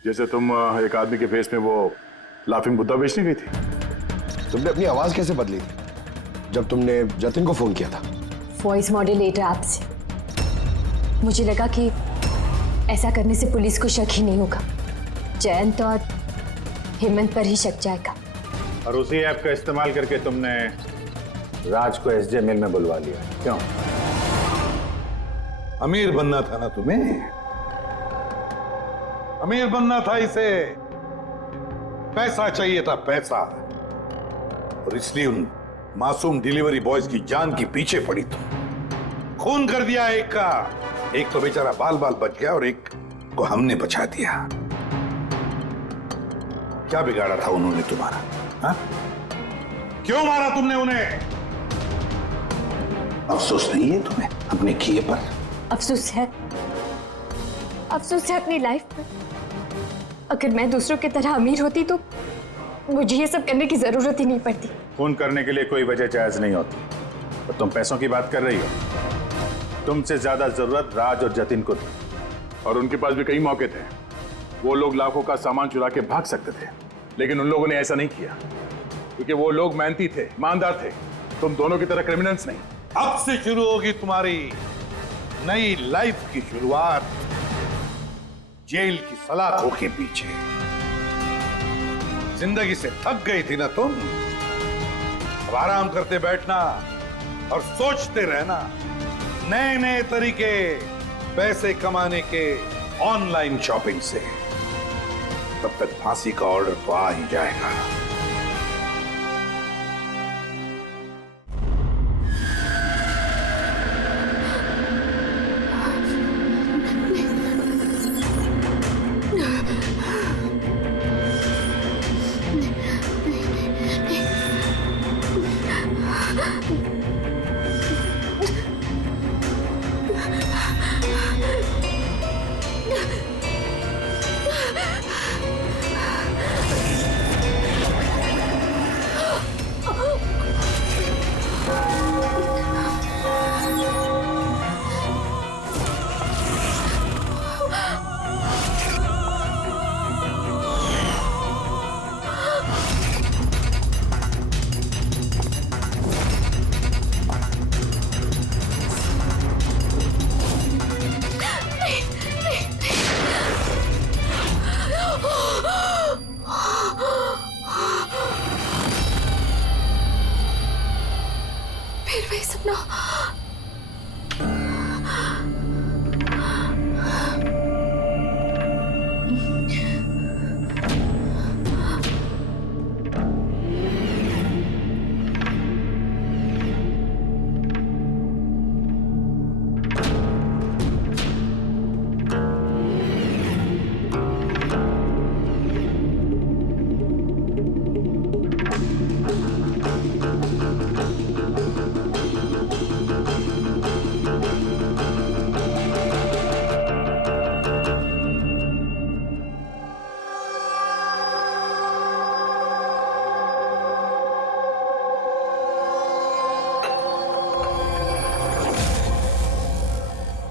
जैसे तुम एक आदमी के फेस में वो लाफिंग बुद्धा बेचने गई थी। तुमने अपनी आवाज कैसे बदली थी जब तुमने जतिन को फोन किया था? वॉइस मॉड्यूलेटर ऐप से। मुझे लगा कि ऐसा करने से पुलिस को शक ही नहीं होगा, जयंत और हेमंत पर ही शक जाएगा। और उसी ऐप का इस्तेमाल करके तुमने राज को एसजे मिल में बुलवा लिया, क्यों? अमीर बनना था ना तुम्हें? अमीर बनना था इसे, पैसा चाहिए था, पैसा। और इसलिए उन मासूम डिलीवरी बॉयज की जान की पीछे पड़ी तुम। खून कर दिया एक का, एक तो बेचारा बाल बाल बच गया और एक को हमने बचा दिया। क्या बिगाड़ा था उन्होंने तुम्हारा? हा? क्यों मारा तुमने उन्हें? अफसोस नहीं है तुम्हें अपने किए पर? अफसोस है अपनी लाइफ पर। अगर मैं दूसरों की तरह अमीर होती तो मुझे ये सब करने की जरूरत ही नहीं पड़ती। खून करने के लिए कोई वजह जायज नहीं होती। तो तुम पैसों की बात कर रही हो। तुमसे ज्यादा जरूरत राज और जतिन को थी, और उनके पास भी कई मौके थे। वो लोग लाखों का सामान चुरा के भाग सकते थे, लेकिन उन लोगों ने ऐसा नहीं किया क्योंकि वो लोग मेहनती थे, ईमानदार थे। तुम दोनों की तरह क्रिमिनल्स नहीं। अब से शुरू होगी तुम्हारी नई लाइफ की शुरुआत जेल की सलाखों के पीछे। जिंदगी से थक गई थी ना तुम? अब आराम करते बैठना और सोचते रहना नए नए तरीके पैसे कमाने के ऑनलाइन शॉपिंग से। तब तक फांसी का ऑर्डर तो आ ही जाएगा। फिर वही सपना।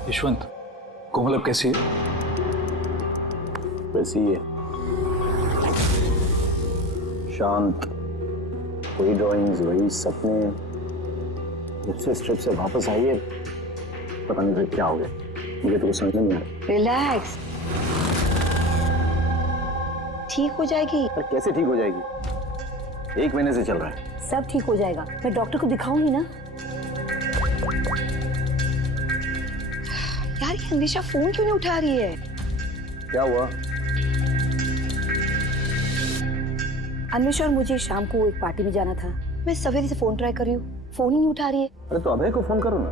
यशवंत, कोमल अब कैसी है? वैसी ही है, शांत। वही ड्राइंग्स, वही सपने। जब से इस ट्रिप से वापस आई है पता नहीं फिर क्या हो गया। मुझे तो कुछ समझ नहीं आ रहा। रिलैक्स, ठीक हो जाएगी। पर कैसे ठीक हो जाएगी? 1 महीने से चल रहा है। सब ठीक हो जाएगा, मैं डॉक्टर को दिखाऊंगी ना। यार ये अन्वेषा फोन क्यों नहीं उठा रही है? क्या हुआ? अन्वेषा और मुझे शाम को एक पार्टी में जाना था। मैं सवेरे से फोन ट्राई कर रही हूँ, फोन ही नहीं उठा रही है। अरे तो अभय को फोन करो ना।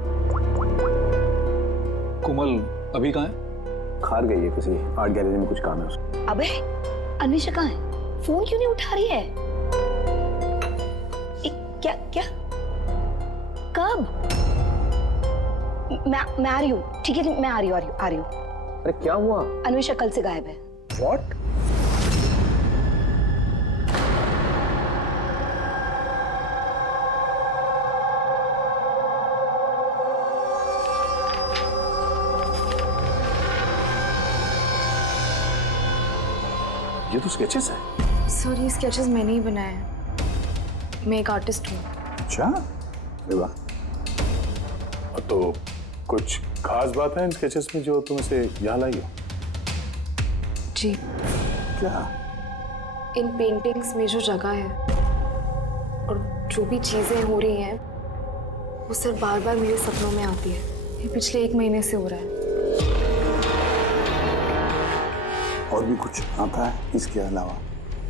कोमल अभी कहाँ है? खार गई है, किसी आर्ट गैलरी में कुछ काम है उसको। अबे अन्वेषा कहाँ है? फोन क्यों नहीं उठा रही है? क्या क्या कब? मैं आ रही हूँ, ठीक है मैं आ रही हूँ। अरे क्या हुआ? अन्वेषा कल से गायब है। What? ये तो स्केचेस है। सर ये स्केचेस मैंने ही बनाए हैं, मैं एक आर्टिस्ट हूँ। अच्छा, अरे वाह। तो कुछ खास बात है इन स्केचेस में जो तुम इसे यहाँ लाई हो? जी। क्या? इन पेंटिंग्स में जो जगह है और जो भी चीजें हो रही हैं वो सर बार बार मेरे सपनों में आती है। ये पिछले 1 महीने से हो रहा है। और भी कुछ आता है इसके अलावा?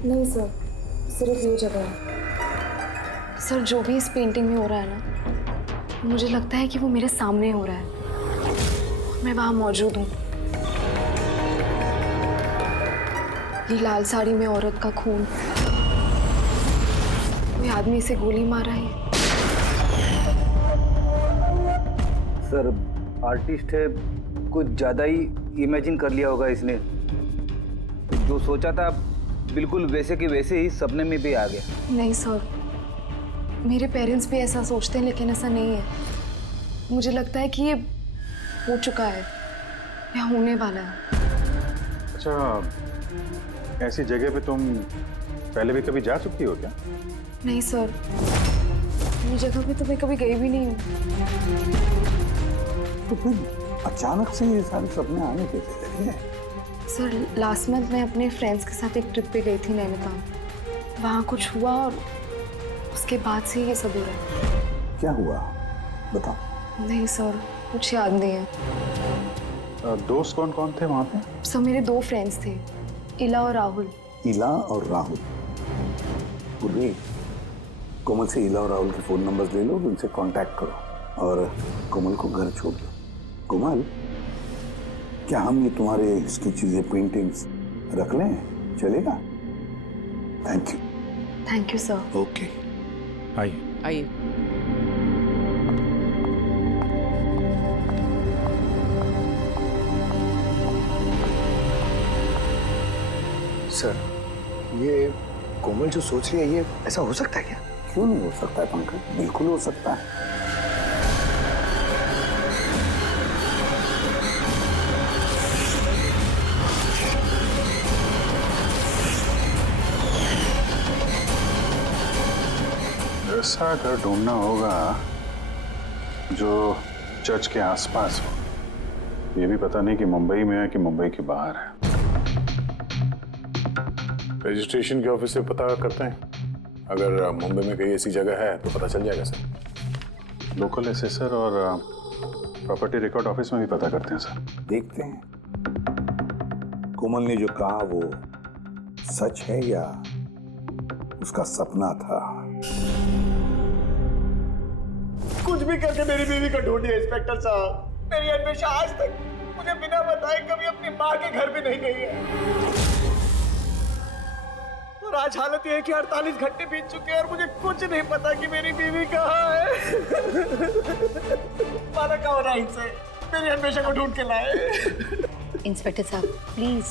नहीं सर, सिर्फ ये जगह है। सर जो भी इस पेंटिंग में हो रहा है ना, मुझे लगता है कि वो मेरे सामने हो रहा है, मैं वहां मौजूद हूँ। ये लाल साड़ी में औरत का खून, कोई आदमी इसे गोली मार रहा है। सर आर्टिस्ट है, कुछ ज्यादा ही इमेजिन कर लिया होगा इसने। जो सोचा था बिल्कुल वैसे के वैसे ही सपने में भी आ गया। नहीं सर, मेरे पेरेंट्स भी ऐसा सोचते हैं लेकिन ऐसा नहीं है। मुझे लगता है कि ये हो चुका है या होने वाला है। अच्छा, ऐसी जगह पे तुम पहले भी कभी जा चुकी हो क्या? नहीं सर, ये जगह पे तो मैं कभी गई भी नहीं हूँ। तो फिर अचानक से ये सारे सपने आने कैसे लगे? सर लास्ट मंथ मैं अपने फ्रेंड्स के साथ एक ट्रिप पे गई थी नैनीताल। वहाँ कुछ हुआ और उसके बाद से ये सब हो रहा है। क्या हुआ बताओ। नहीं सर, कुछ याद नहीं है। दोस्त कौन कौन थे वहाँ पे? सर मेरे 2 फ्रेंड्स थे, इला और राहुल। इला और राहुल? पूर्वी, कोमल से इला और राहुल के फोन नंबर्स ले लो, उनसे कांटेक्ट करो और कोमल को घर छोड़ दो। कोमल, क्या हम ये तुम्हारे इसकी चीजें पेंटिंग्स रख लें? चलेगा? Thank you. Thank you sir. Okay, आइए। सर, ये कोमल जो सोच रही है, ये ऐसा हो सकता है क्या? क्यों नहीं हो सकता है पंकज, बिल्कुल हो सकता है। ऐसा घर ढूंढना होगा जो चर्च के आसपास हो। ये भी पता नहीं कि मुंबई में है कि मुंबई के बाहर है। रजिस्ट्रेशन के ऑफिस से पता करते हैं, अगर मुंबई में कहीं ऐसी जगह है तो पता चल जाएगा सर। लोकल एसेसर और प्रॉपर्टी रिकॉर्ड ऑफिस में भी पता करते हैं सर। देखते हैं कोमल ने जो कहा वो सच है या उसका सपना था। कुछ भी करके मेरी बीवी को ढूंढिए इंस्पेक्टर साहब। मेरी अन्वेषा आज तक मुझे बिना बताए कभी अपनी माँ के घर भी नहीं गई है। और आज हालत ये है कि 48 घंटे बीत चुके हैं और मुझे कुछ नहीं पता कि मेरी बीवी कहाँ है। माना क्या हो रहा है इनसे? मेरी अन्वेषा को ढूंढ के लाए। इंस्पेक्टर साहब प्लीज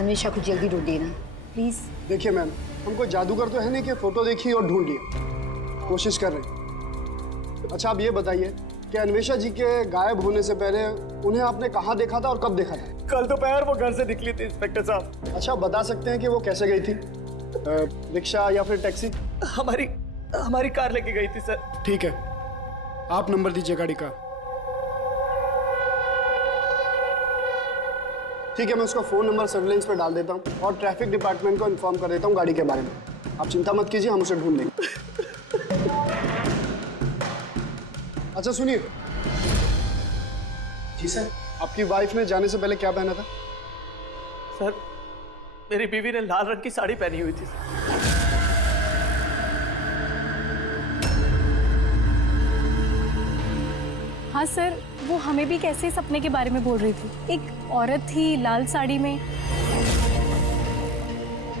अन्वेषा को जल्दी ढूंढिए ना प्लीज। देखिए मैम, हमको जादूगर तो है नहीं कि फोटो देखिए और ढूंढिए, कोशिश कर रहे हैं। अच्छा आप ये बताइए कि अन्वेषा जी के गायब होने से पहले उन्हें आपने कहाँ देखा था और कब देखा था? कल दोपहर वो घर से निकली थी इंस्पेक्टर साहब। अच्छा बता सकते हैं कि वो कैसे गई थी? रिक्शा या फिर टैक्सी? हमारी कार लेके गई थी सर। ठीक है, आप नंबर दीजिए गाड़ी का। ठीक है, मैं उसका फ़ोन नंबर सर्विलेंस पे डाल देता हूँ और ट्रैफिक डिपार्टमेंट को इन्फॉर्म कर देता हूँ गाड़ी के बारे में। आप चिंता मत कीजिए, हम उसे ढूंढ लेंगे। अच्छा सुनिए। जी सर। आपकी वाइफ ने जाने से पहले क्या पहना था? सर, मेरी बीवी ने लाल रंग की साड़ी पहनी हुई थी। हाँ सर, वो हमें भी कैसे सपने के बारे में बोल रही थी। एक औरत थी लाल साड़ी में,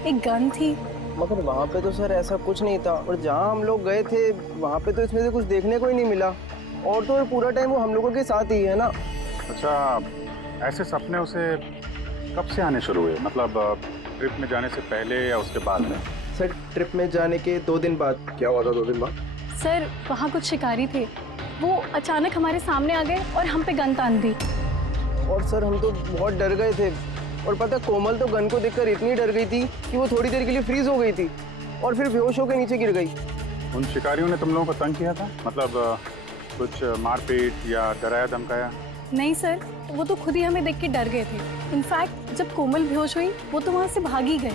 एक गन थी। मगर वहाँ पे तो सर ऐसा कुछ नहीं था, और जहाँ हम लोग गए थे वहाँ पे तो इसमें से कुछ देखने को ही नहीं मिला। और तो पूरा टाइम वो हम लोगों के साथ ही है ना। अच्छा, ऐसे सपने उसे कब से आने शुरू हुए? मतलब ट्रिप में जाने से पहले या उसके बाद में? सर, ट्रिप में जाने के 2 दिन बाद। क्या हुआ था 2 दिन बाद? सर, वहाँ कुछ शिकारी थे, वो अचानक हमारे सामने आ गए और हम पे गन तान दी। और सर हम तो बहुत डर गए थे, और पता कोमल तो गन को देखकर इतनी डर गई थी कि वो थोड़ी देर के लिए फ्रीज हो गई थी और फिर बेहोश होकर नीचे गिर गई। उन शिकारियों ने तुम लोगों को तंग किया था? मतलब कुछ मारपीट या डराया धमकाया? नहीं सर, वो तो खुद ही हमें देख के डर गए थे। इनफैक्ट जब कोमल बेहोश हुई वो तो वहाँ से भाग ही गए।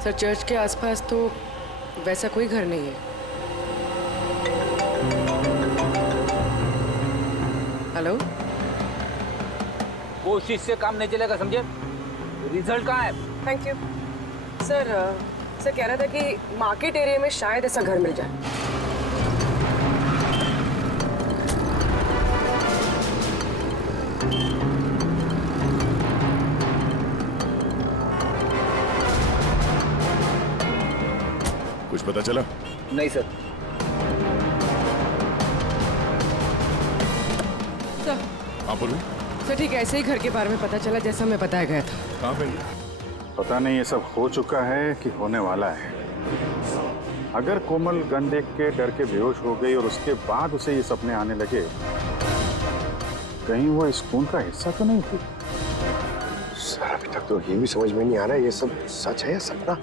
सर, चर्च के आसपास तो वैसा कोई घर नहीं है। हेलो? कोशिश से काम नहीं चलेगा, समझे? रिजल्ट कहाँ है? Thank you. सर, सर कह रहा था कि मार्केट एरिया में शायद ऐसा घर मिल जाए। कुछ पता चला? नहीं सर। सर, हाँ बोलो। सर ठीक है, ऐसे ही घर के बारे में पता चला जैसा हमें बताया गया था। कहाँ पे? पता नहीं ये सब हो चुका है कि होने वाला है। अगर कोमल गन देख के डर के बेहोश हो गई और उसके बाद उसे ये सपने आने लगे, कहीं वो इस खून का हिस्सा तो नहीं थी? सर, अभी तक तो ये भी समझ में नहीं आ रहा है ये सब सच है या सपना।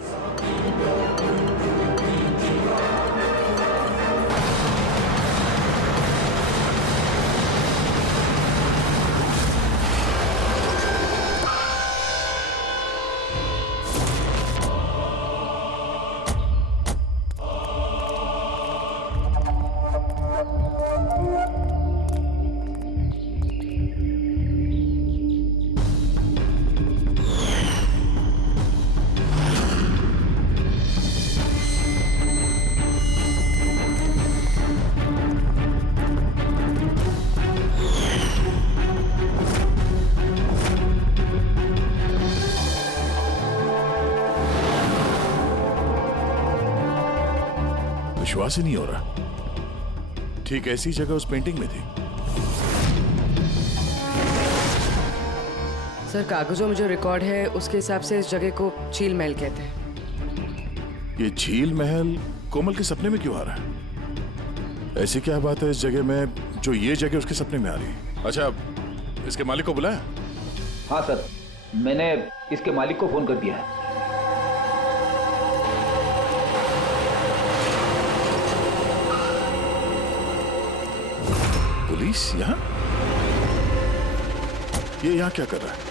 विश्वास ही नहीं हो रहा। ठीक ऐसी जगह उस पेंटिंग में थी। सर, कागजों में जो रिकॉर्ड है उसके हिसाब से इस जगह को झील महल कहते हैं। ये झील महल कोमल के सपने में क्यों आ रहा है? ऐसी क्या बात है इस जगह में जो ये जगह उसके सपने में आ रही है? अच्छा, इसके मालिक को बुलाया? हाँ सर, मैंने इसके मालिक को फोन कर दिया है। पुलिस यहाँ? ये यहाँ क्या कर रहा है?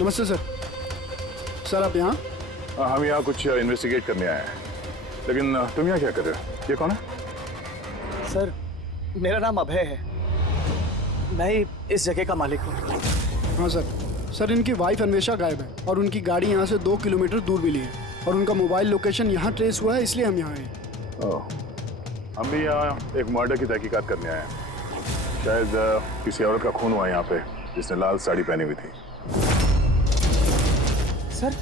नमस्ते सर। सर आप यहाँ? हम यहाँ कुछ इन्वेस्टिगेट करने आए हैं, लेकिन तुम यहाँ क्या कर रहे हो? ये कौन है? सर, मेरा नाम अभय है, मैं ही इस जगह का मालिक हूँ। हाँ सर। सर, इनकी वाइफ अन्वेषा गायब है और उनकी गाड़ी यहाँ से 2 किलोमीटर दूर मिली है और उनका मोबाइल लोकेशन यहाँ ट्रेस हुआ है, इसलिए हम यहाँ आए। हम भी यहाँ एक मर्डर की तहकीकात करने आए हैं। शायद किसी औरत का खून हुआ यहाँ पे जिसने लाल साड़ी पहनी हुई थी। सर,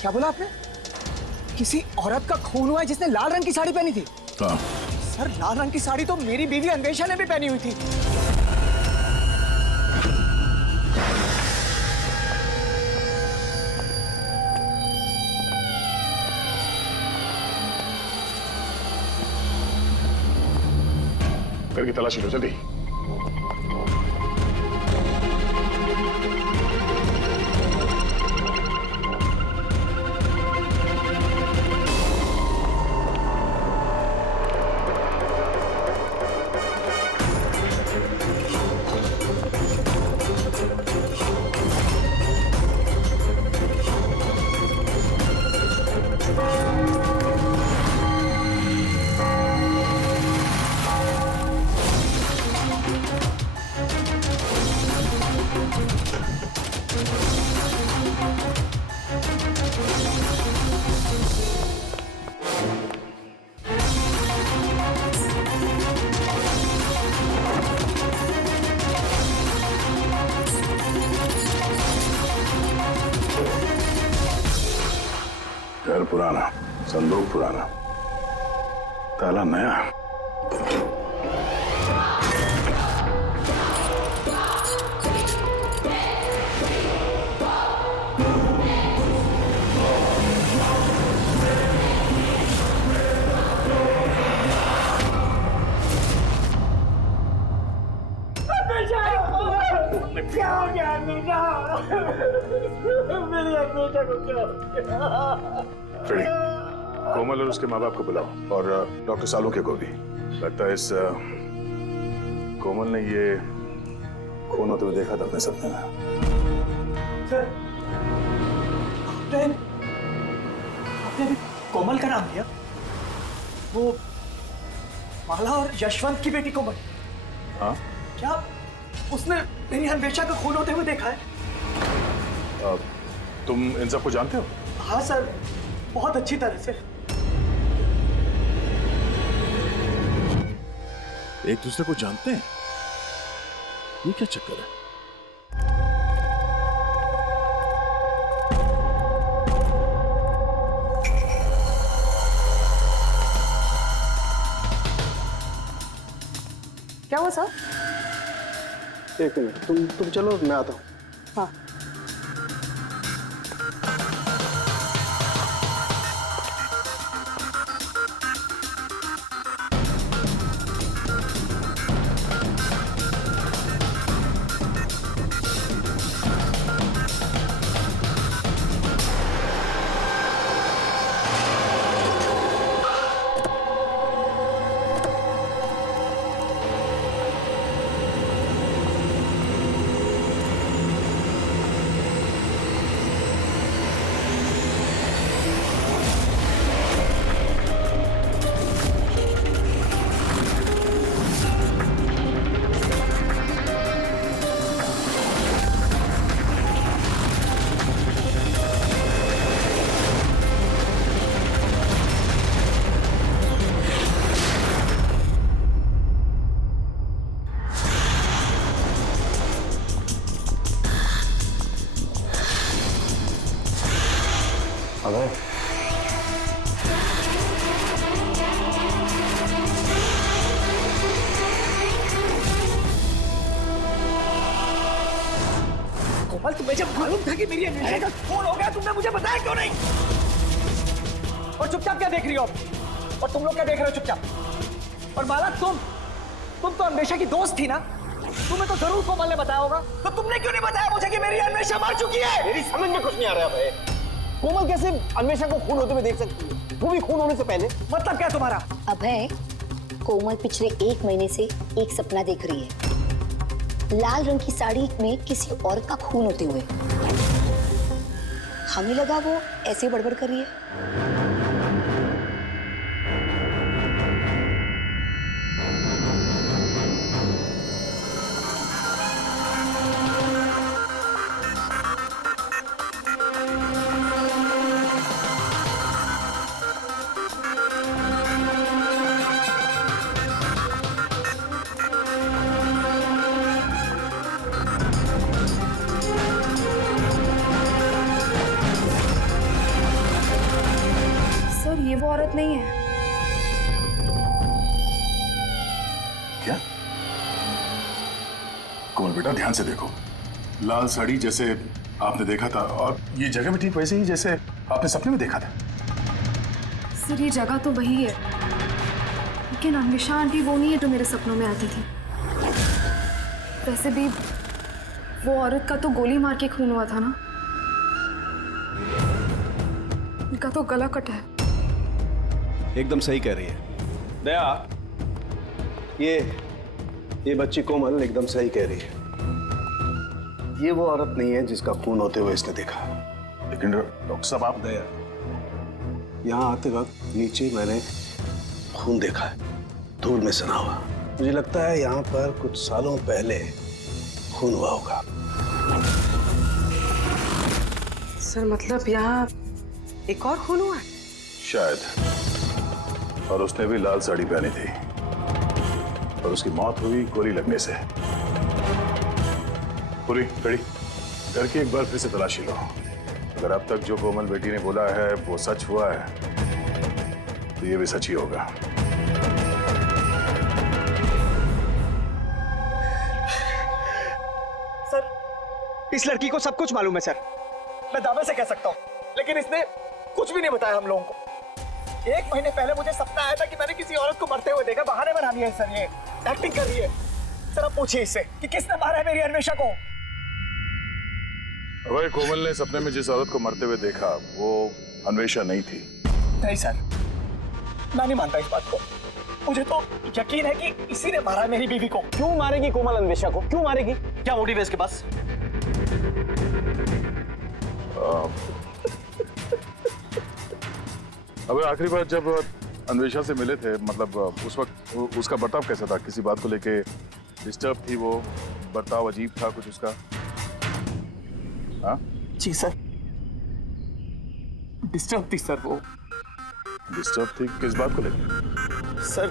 क्या बोला आपने? किसी औरत का खून हुआ है जिसने लाल रंग की साड़ी पहनी थी? हाँ। सर, लाल रंग की साड़ी तो मेरी बीवी अन्वेषा ने भी पहनी हुई थी। घर की तलाशी लो जल्दी। पुराना, संदूक पुराना, ताला नया। क्या हो गया अन्वेषा? मेरी अन्वेषा को क्या हो गया? फ्रेडी, कोमल और उसके माँ बाप को बुलाओ और डॉक्टर सालुंखे को भी। लगता है इस कोमल ने ये खून होते हुए देखा था अपने सपने में। सर, आपने अभी कोमल का नाम लिया? वो माला और यशवंत की बेटी कोमल? हाँ? क्या उसने मेरी अन्वेषा का खून होते हुए देखा है? तुम इन सबको जानते हो? हाँ सर, बहुत अच्छी तरह से। एक दूसरे को जानते हैं? ये क्या चक्कर है? क्या हुआ सर? एक मिनट, तुम चलो, मैं आता हूँ। हाँ। अबे कोमल, तुम्हें जब मालूम था कि मेरी अन्वेषा का खून हो गया, तुमने मुझे बताया क्यों नहीं? और चुपचाप क्या देख रही हो? और तुम लोग क्या देख रहे हो चुपचाप? और माला, तुम तो अन्वेषा की दोस्त थी ना? तुम्हें तो जरूर कोमल ने बताया होगा, तो तुमने क्यों नहीं बताया मुझे कि मेरी अन्वेषा मर चुकी है? मेरी समझ में कुछ नहीं आ रहा है। कोमल कैसे अन्वेषा को खून होते हुए देख सकती है, वो भी खून होने से पहले? मतलब क्या तुम्हारा? अभय, कोमल पिछले 1 महीने से एक सपना देख रही है, लाल रंग की साड़ी में किसी औरत का खून होते हुए। हमें लगा वो ऐसे बड़बड़ कर रही है। ये वो औरत नहीं है। क्या? कोमल बेटा, ध्यान से देखो। लाल साड़ी जैसे आपने देखा था, और ये जगह भी ठीक वैसे ही जैसे आपने सपने में देखा था। सर, ये जगह तो वही है, लेकिन अन्वेषा आंटी वो नहीं है जो मेरे सपनों में आती थी। वैसे भी वो औरत का तो गोली मार के खून हुआ था ना। इनका तो गला कटा है। एकदम सही कह रही है दया, ये बच्ची कोमल एकदम सही कह रही है। ये वो औरत नहीं है जिसका खून होते हुए इसने देखा। लेकिन डॉक्टर साहब, आप दया, यहाँ आते वक्त नीचे मैंने खून देखा है, धूल में सना हुआ। मुझे लगता है यहाँ पर कुछ सालों पहले खून हुआ होगा। सर, मतलब यहाँ एक और खून हुआ है? शायद। और उसने भी लाल साड़ी पहनी थी, और उसकी मौत हुई गोली लगने से। पूरी खड़ी करके एक बार फिर से तलाशी लो। अगर अब तक जो कोमल बेटी ने बोला है वो सच हुआ है तो ये भी सच ही होगा। सर, इस लड़की को सब कुछ मालूम है सर, मैं दावे से कह सकता हूँ, लेकिन इसने कुछ भी नहीं बताया हम लोगों को। 1 महीने पहले मुझे सपना आया था कि मैंने किसी औरत को मरते हुए देखा। बहाने बना रही है सर, ये एक्टिंग कर रही है। सर आप पूछिए इससे कि किसने मारा है मेरी अन्वेषा को। अगर कोमल ने सपने में जिस औरत को मरते हुए देखा वो अन्वेषा नहीं थी। नहीं सर, मैं नहीं मानता इस बात को। मुझे तो यकीन है कि इसी ने मारा है मेरी बीवी को। क्यों मारेगी कोमल अन्वेषा को? क्यों मारेगी? क्या मोटिव है इसके पास? अब आखिरी बार जब अन्वेषा से मिले थे, मतलब उस वक्त उसका बर्ताव कैसा था? किसी बात को लेके डिस्टर्ब थी वो? बर्ताव अजीब था कुछ उसका? हाँ जी सर, डिस्टर्ब थी सर वो। डिस्टर्ब थी किस बात को लेके? सर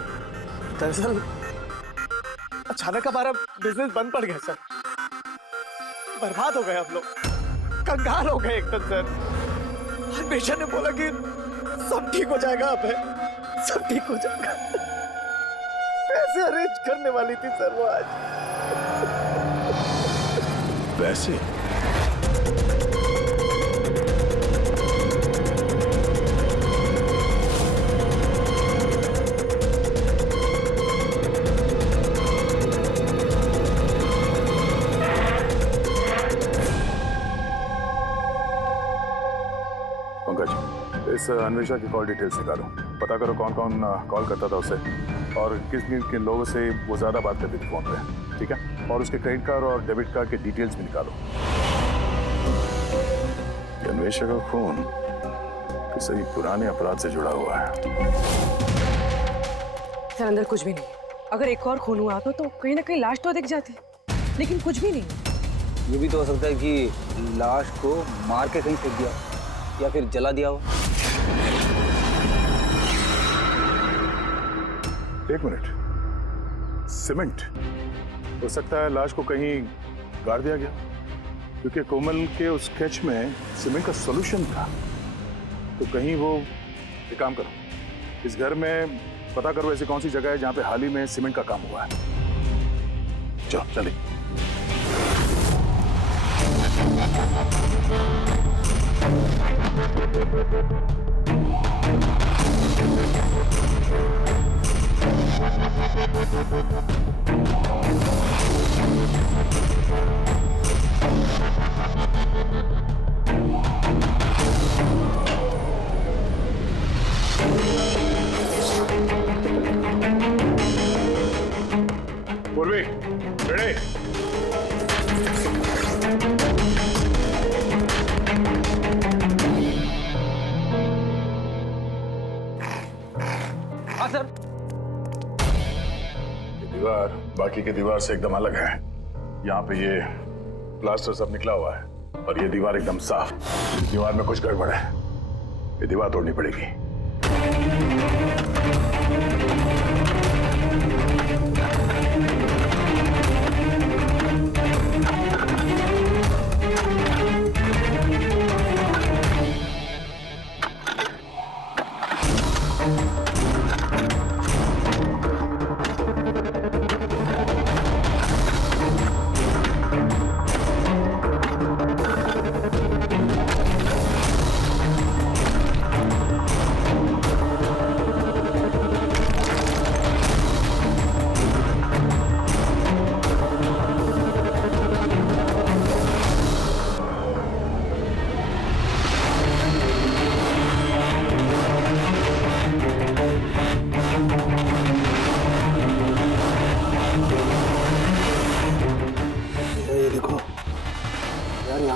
दरअसल अचानक हमारा बिजनेस बंद पड़ गया सर, बर्बाद हो गए हम लोग, कंगाल हो गए एकदम सर। अन्वेषा ने बोला कि सब ठीक हो जाएगा, अब है सब ठीक हो जाएगा। पैसे अरेंज करने वाली थी सर वो आज। पैसे? इस अन्वेषा की कॉल डिटेल्स निकालो, पता करो कौन कौन कॉल करता था उसे और किन लोगों से वो ज्यादा बात करती थी फोन पे, ठीक है? और उसके क्रेडिट कार्ड और डेबिट कार्ड के डिटेल्स भी निकालो। अन्वेषा का खून किसी पुराने अपराध से जुड़ा हुआ है। सर अंदर कुछ भी नहीं है। अगर एक और खून हुआ तो कहीं ना कहीं लाश तो दिख जाती, लेकिन कुछ भी नहीं। ये भी तो हो सकता है कि लाश को मार के कहीं फेंक दिया या फिर जला दिया हो। एक मिनट, सीमेंट? हो सकता है लाश को कहीं गाड़ दिया गया, क्योंकि कोमल के उस स्केच में सीमेंट का सॉल्यूशन था। तो कहीं वो एक काम करो, इस घर में पता करो ऐसी कौन सी जगह है जहां पे हाल ही में सीमेंट का काम हुआ है। चलो चलिए। पूर्वी, रेडी? हाँ सर। ये दीवार बाकी के दीवार से एकदम अलग है। यहाँ पे ये प्लास्टर सब निकला हुआ है और ये दीवार एकदम साफ। इस दीवार में कुछ गड़बड़ है, ये दीवार तोड़नी पड़ेगी।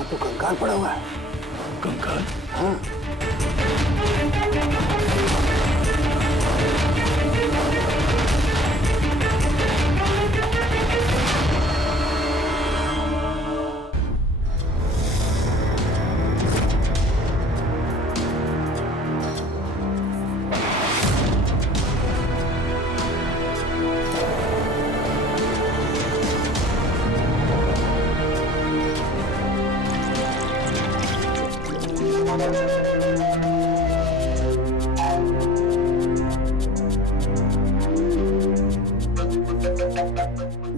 तो कंकाल पड़ा हुआ है। कंकाल? हाँ।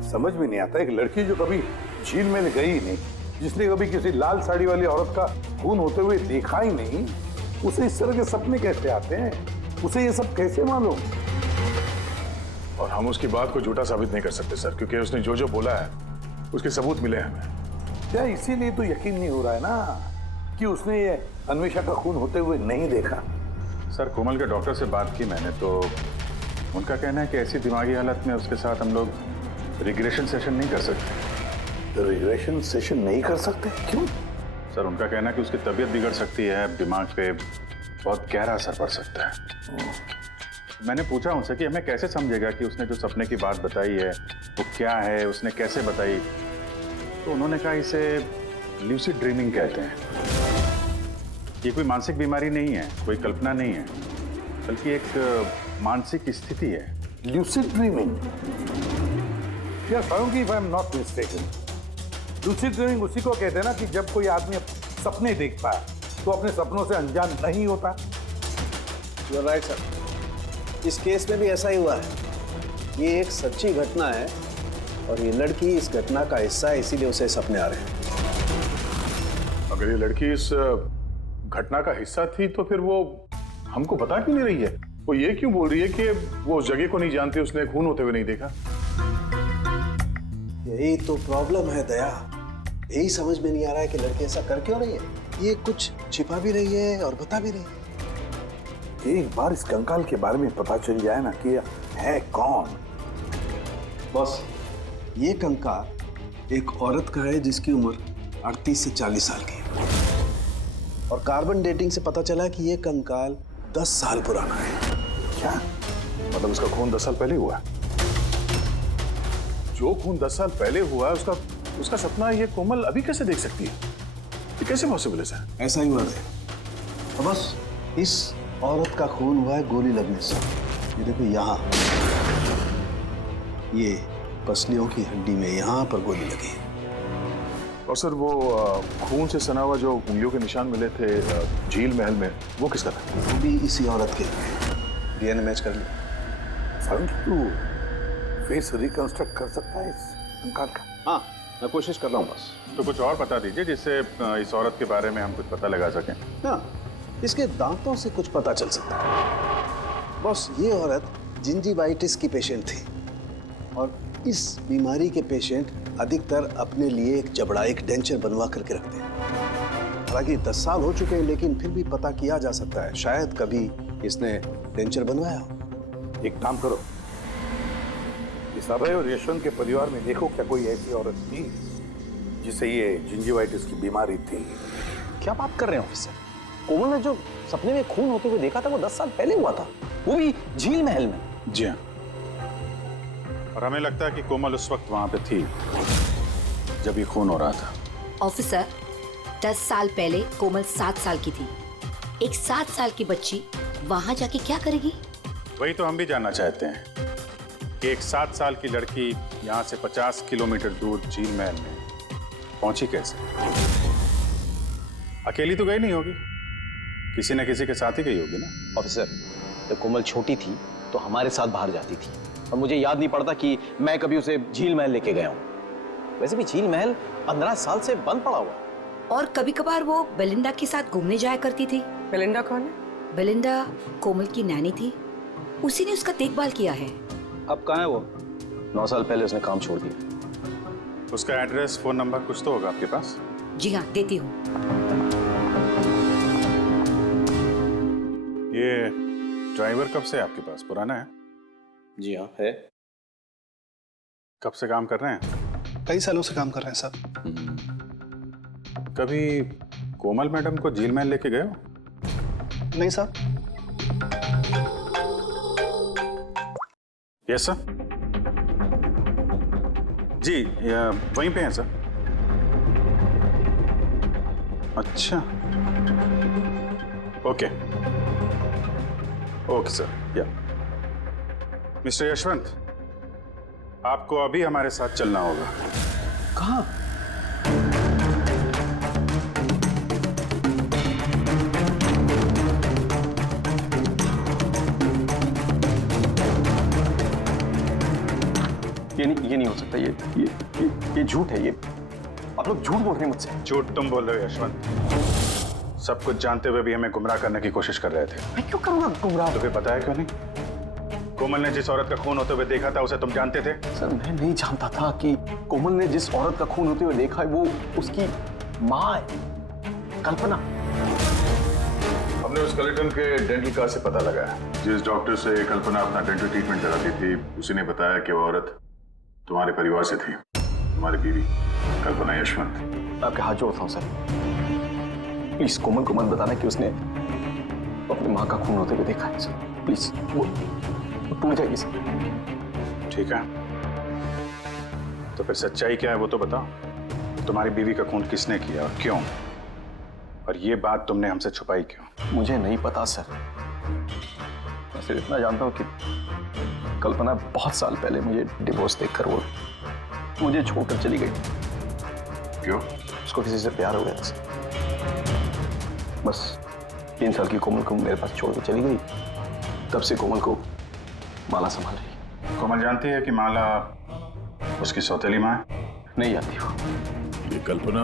समझ में नहीं आता, एक लड़की जो कभी झील में गई ही नहीं, जिसने कभी किसी लाल साड़ी वाली औरत का खून होते हुए देखा ही नहीं, उसे इस तरह के सपने कैसे आते हैं? उसे ये सब कैसे मालूम? और हम उसकी बात को झूठा साबित नहीं कर सकते सर, क्योंकि उसने जो जो बोला है उसके सबूत मिले हमें। क्या इसीलिए तो यकीन नहीं हो रहा है ना कि उसने ये अन्वेषा का खून होते हुए नहीं देखा? सर, कोमल के डॉक्टर से बात की मैंने, तो उनका कहना है कि ऐसी दिमागी हालत में उसके साथ हम लोग रिग्रेशन सेशन नहीं कर सकते। रिग्रेशन सेशन नहीं कर सकते? क्यों? सर, उनका कहना है कि उसकी तबीयत बिगड़ सकती है, दिमाग पे बहुत गहरा असर पड़ सकता है। मैंने पूछा उनसे कि हमें कैसे समझेगा कि उसने जो सपने की बात बताई है वो क्या है, उसने कैसे बताई, तो उन्होंने कहा इसे ल्यूसिड ड्रीमिंग कहते हैं। ये कोई मानसिक बीमारी नहीं है, कोई कल्पना नहीं है, बल्कि एक मानसिक स्थिति है। Lucid dreaming? या Sarangi, if I am not mistaken, lucid dreaming उसी को कहते हैं ना कि जब कोई आदमी सपने देखता है तो अपने सपनों से अनजान नहीं होता। यू आर राइट सर, इस केस में भी ऐसा ही हुआ है। ये एक सच्ची घटना है और ये लड़की इस घटना का हिस्सा है, इसीलिए उसे सपने आ रहे हैं। अगर ये लड़की इस घटना का हिस्सा थी तो फिर वो हमको बता क्यों नहीं रही है? वो ये क्यों बोल रही है कि वो उस जगह को नहीं जानती, उसने खून होते हुए नहीं देखा? यही तो प्रॉब्लम है दया, यही समझ में नहीं आ रहा है कि लड़की ऐसा कर क्यों रही है। ये कुछ छिपा भी रही है और बता भी रही है। एक बार इस कंकाल के बारे में पता चल जाए ना कि है कौन। बॉस, ये कंकाल एक औरत का है जिसकी उम्र 38 से 40 साल की है और कार्बन डेटिंग से पता चला कि ये कंकाल 10 साल पुराना है। क्या मतलब उसका खून 10 साल पहले हुआ है? जो खून 10 साल पहले हुआ है उसका सपना ये कोमल अभी कैसे देख सकती है? ये कैसे पॉसिबल है सर? ऐसा ही हुआ है। तो बस इस औरत का खून हुआ है गोली लगने से। ये देखो यहाँ, ये पसलियों की हड्डी में यहाँ पर गोली लगी। और सर वो खून से सना हुआ जो उंगलियों के निशान मिले थे झील महल में, वो किसका था? वो भी इसी औरत के। डीएनए मैच कर लिया। तू फेस रिकंस्ट्रक्ट कर सकता है इस कंकाल का? हाँ, मैं कोशिश कर रहा हूँ बस। तो कुछ और बता दीजिए जिससे इस औरत के बारे में हम कुछ पता लगा सकें। हाँ, इसके दांतों से कुछ पता चल सकता है। बॉस, ये औरत जिंजीवाइटिस की पेशेंट थी और इस बीमारी के पेशेंट अधिकतर अपने लिए एक जबड़ा, एक डेंचर बनवा करके रखते हैं। हालांकि 10 साल हो चुके हैं लेकिन फिर भी पता किया जा सकता है, शायद कभी इसने डेंचर बनवाया हो। एक काम करो, इस अभय और यशवंत के परिवार में देखो क्या कोई ऐसी औरत थी जिसे ये जिंजीवाइटिस की बीमारी थी। क्या बात कर रहे हैं ऑफिसर? कोमल ने जो सपने में खून होते हुए देखा था वो 10 साल पहले हुआ था, वो भी झील महल में। जी हाँ, और हमें लगता है कि कोमल उस वक्त वहां पे थी जब ये खून हो रहा था। ऑफिसर, 10 साल पहले कोमल 7 साल की थी। एक 7 साल की बच्ची वहां जाके क्या करेगी? वही तो हम भी जानना चाहते हैं कि एक 7 साल की लड़की यहाँ से 50 किलोमीटर दूर झील महल में पहुंची कैसे? अकेली तो गई नहीं होगी, किसी न किसी के साथ ही गई होगी ना। ऑफिसर, जब कोमल छोटी थी तो हमारे साथ बाहर जाती थी और मुझे याद नहीं पड़ता कि मैं कभी उसे झील महल लेके गया हूँ। वैसे भी झील महल 15 साल से बंद पड़ा हुआ। और कभी कभार वो बेलिंडा के साथ घूमने जाया करती थी। बेलिंडा कौन है? बेलिंडा कोमल की नैनी थी, उसी ने उसका देखभाल किया है। अब कहाँ है वो? 9 साल पहले उसने काम छोड़ दिया। उसका एड्रेस, फोन नंबर कुछ तो होगा आपके पास? जी हाँ, देती हूँ। ये ड्राइवर कब से आपके पास? पुराना है? जी हाँ, है। कब से काम कर रहे हैं? कई सालों से काम कर रहे हैं साहब। कभी कोमल मैडम को झील महल लेके गए हो? नहीं साहब। Yes sir. जी, वहीं पे हैं सर। अच्छा, ओके ओके सर। या मिस्टर यशवंत, आपको अभी हमारे साथ चलना होगा। कहाँ? ये नहीं हो सकता। ये झूठ है। ये आप लोग झूठ बोल रहे हैं मुझसे। झूठ तुम बोल रहे हो यशवंत। सब कुछ जानते हुए भी हमें गुमराह करने की कोशिश कर रहे थे। मैं क्यों करूंगा गुमराह? तुम्हें पता है क्यों नहीं? कोमल ने जिस औरत का खून होते हुए देखा था उसे तुम जानते थे? सर मैं नहीं जानता था कि कोमल ने जिस औरत का खून होते हुए देखा है वो उसकी माँ है, कल्पना। हमने उस कलेक्टर के डेंटल कार्ड से पता लगाया। जिस डॉक्टर से कल्पना अपना डेंटल ट्रीटमेंट कराती थी उसी ने बताया कि वो औरत तुम्हारे परिवार से थी, तुम्हारी बीवी कल्पना यशवंत। आपके हाथ जोड़ता हूँ सर, प्लीज कोमल को मत बताना कि उसने अपनी माँ का खून होते हुए देखा है सर। प्लीज वो टूट जाएगी सर। ठीक है, तो फिर सच्चाई क्या है वो तो बताओ। तुम्हारी बीवी का खून किसने किया और क्यों? और ये बात तुमने हमसे छुपाई क्यों? मुझे नहीं पता सर। मैं सिर्फ इतना जानता हूँ कि कल्पना बहुत साल पहले मुझे डिवोर्स देकर वो मुझे छोड़कर चली गई। क्यों? उसको किसी से प्यार हो गया था सर। बस 3 साल की कोमल को मेरे पास छोड़ के चली गई। तब से कोमल को माला संभाल रही। कोमल जानती है कि माला उसकी सौतेली माँ है? नहीं जानती हो। ये कल्पना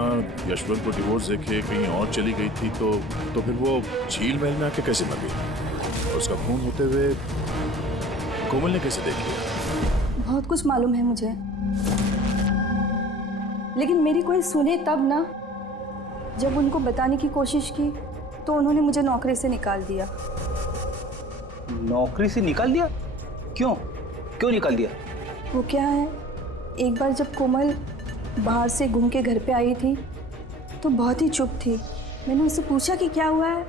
यशवंत को डिवोर्स देके कहीं और चली गई थी तो फिर वो झील महल में आके कैसे मर गई? उसका खून होते हुए कोमल ने कैसे देख लिया? बहुत कुछ मालूम है मुझे, लेकिन मेरी कोई सुने तब ना। जब उनको बताने की कोशिश की तो उन्होंने मुझे नौकरी से निकाल दिया। नौकरी से निकाल दिया? क्यों निकाल दिया? वो क्या है, एक बार जब कोमल बाहर से घूम के घर पे आई थी तो बहुत ही चुप थी। मैंने उससे पूछा कि क्या हुआ है,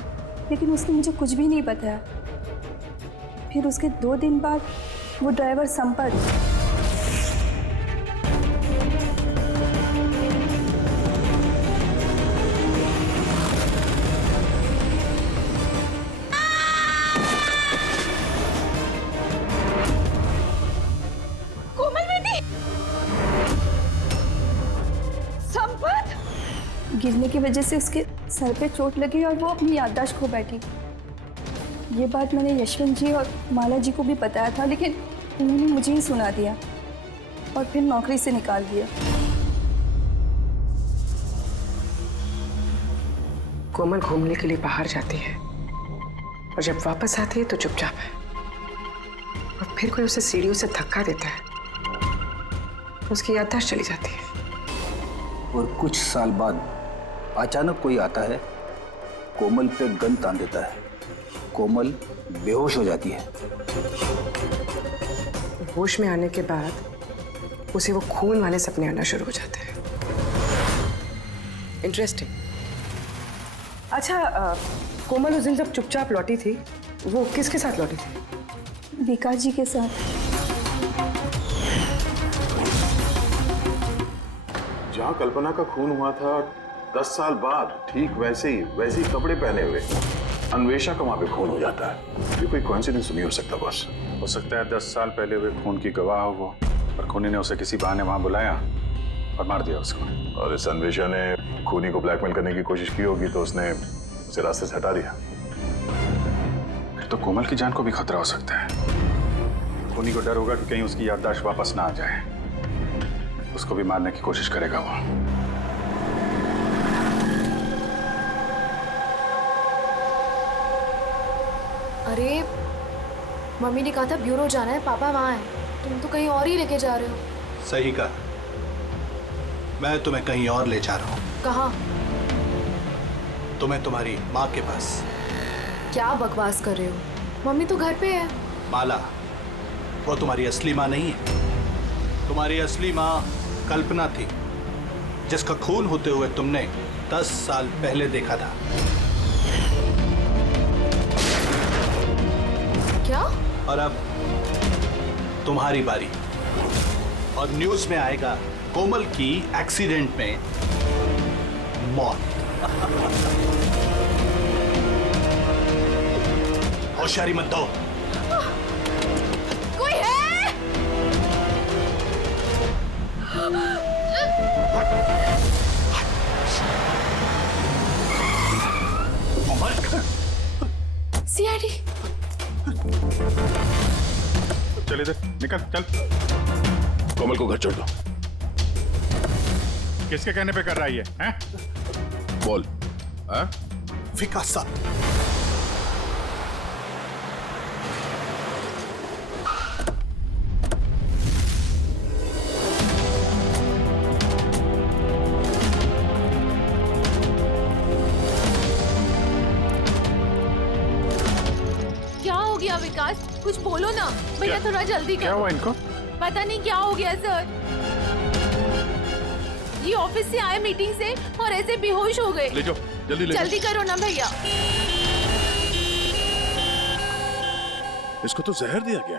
लेकिन उसने मुझे कुछ भी नहीं बताया। फिर उसके 2 दिन बाद वो ड्राइवर संपत गिरने की वजह से उसके सर पे चोट लगी और वो अपनी याददाश्त खो बैठी। ये बात मैंने यशवंत जी और माला जी को भी बताया था, लेकिन उन्होंने मुझे ही सुना दिया और फिर नौकरी से निकाल दिया। कोमल घूमने के लिए बाहर जाती है और जब वापस आती है तो चुपचाप है, और फिर कोई उसे सीढ़ियों से धक्का देता है, उसकी याददाश्त चली जाती है। और कुछ साल बाद अचानक कोई आता है, कोमल पे गन तान देता है, कोमल बेहोश हो जाती है। होश में आने के बाद उसे वो खून वाले सपने आना शुरू हो जाते हैं। इंटरेस्टिंग। अच्छा, कोमल उस दिन जब चुपचाप लौटी थी वो किसके साथ लौटी थी? विकास जी के साथ। जहाँ कल्पना का खून हुआ था 10 साल बाद ठीक वैसे ही कपड़े पहने हुए अन्वेषा का वहां पे खून हो जाता है। ये कोई कोइंसिडेंस नहीं हो सकता बॉस। हो सकता है 10 साल पहले हुए खून की गवाह हो वो, और खूनी ने उसे किसी बहाने वहां बुलाया और मार दिया उसको। और इस अन्वेषा ने खूनी को ब्लैकमेल करने की कोशिश की होगी तो उसने उसे रास्ते से हटा दिया। फिर तो कोमल की जान को भी खतरा हो सकता है। खूनी को डर होगा कि कहीं उसकी याददाश्त वापस ना आ जाए, उसको भी मारने की कोशिश करेगा वो। अरे मम्मी ने कहा था ब्यूरो जाना है, पापा वहाँ हैं। तुम तो कहीं और ही लेके जा रहे हो। सही कहा, मैं तुम्हें कहीं और ले जा रहा हूँ। कहाँ? तुम्हें तुम्हारी माँ के पास। क्या बकवास कर रहे हो? मम्मी तो घर पे है। माला, वो तुम्हारी असली माँ नहीं है। तुम्हारी असली माँ कल्पना थी, जिसका खून होते हुए तुमने 10 साल पहले देखा था। क्या? और अब तुम्हारी बारी, और न्यूज़ में आएगा कोमल की एक्सीडेंट में मौत। होशियारी मत दो। कोई है? CID। चल इधर निकल, चल। कोमल को घर छोड़ दो। किसके कहने पे कर रहा है ये? हैं? बोल। हाँ? विकास साहब, क्या हो गया विकास? कुछ बोलो ना भैया, थोड़ा जल्दी क्या करो। हुआ इनको? पता नहीं क्या हो गया सर, ये ऑफिस से आए मीटिंग से और ऐसे बेहोश हो गए। ले जाओ, जल्दी ले जाओ। जल्दी करो ना भैया। इसको तो जहर दिया गया।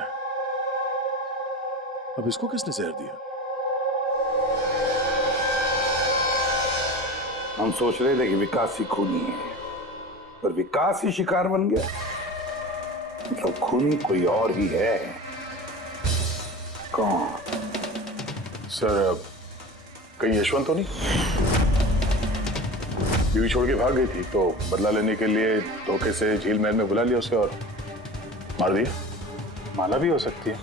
अब इसको किसने जहर दिया? हम सोच रहे थे कि विकास ही खूनी है, पर विकास ही शिकार बन गया। मतलब खूनी कोई और ही है। कौन? सर, कहीं यशवंत तो नहीं? बीवी छोड़ के भाग गई थी तो बदला लेने के लिए धोखे से झील महल में बुला लिया उसे और मार दिया। माला भी हो सकती है।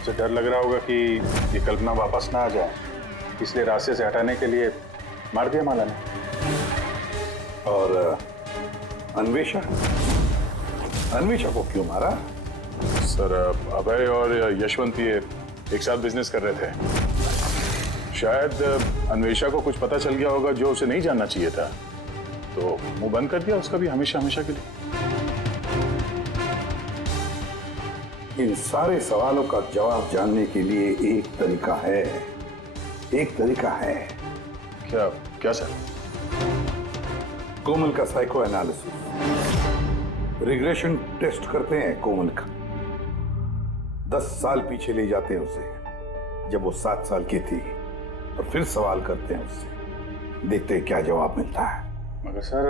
उसे डर लग रहा होगा कि ये कल्पना वापस ना आ जाए, इसलिए रास्ते से हटाने के लिए मार दिया माला ने। और अन्वेषा? अन्वेषा को क्यों मारा? सर, अभय और यशवंत ये एक साथ बिजनेस कर रहे थे। शायद अन्वेषा को कुछ पता चल गया होगा जो उसे नहीं जानना चाहिए था, तो मुंह बंद कर दिया उसका भी हमेशा हमेशा के लिए। इन सारे सवालों का जवाब जानने के लिए एक तरीका है। एक तरीका है। क्या? क्या सर? कोमल का साइको एनालिसिस। रिग्रेशन टेस्ट करते हैं कोमल का। 10 साल पीछे ले जाते हैं उसे, जब वो 7 साल की थी, और फिर सवाल करते हैं उससे। देखते हैं क्या जवाब मिलता है। मगर सर,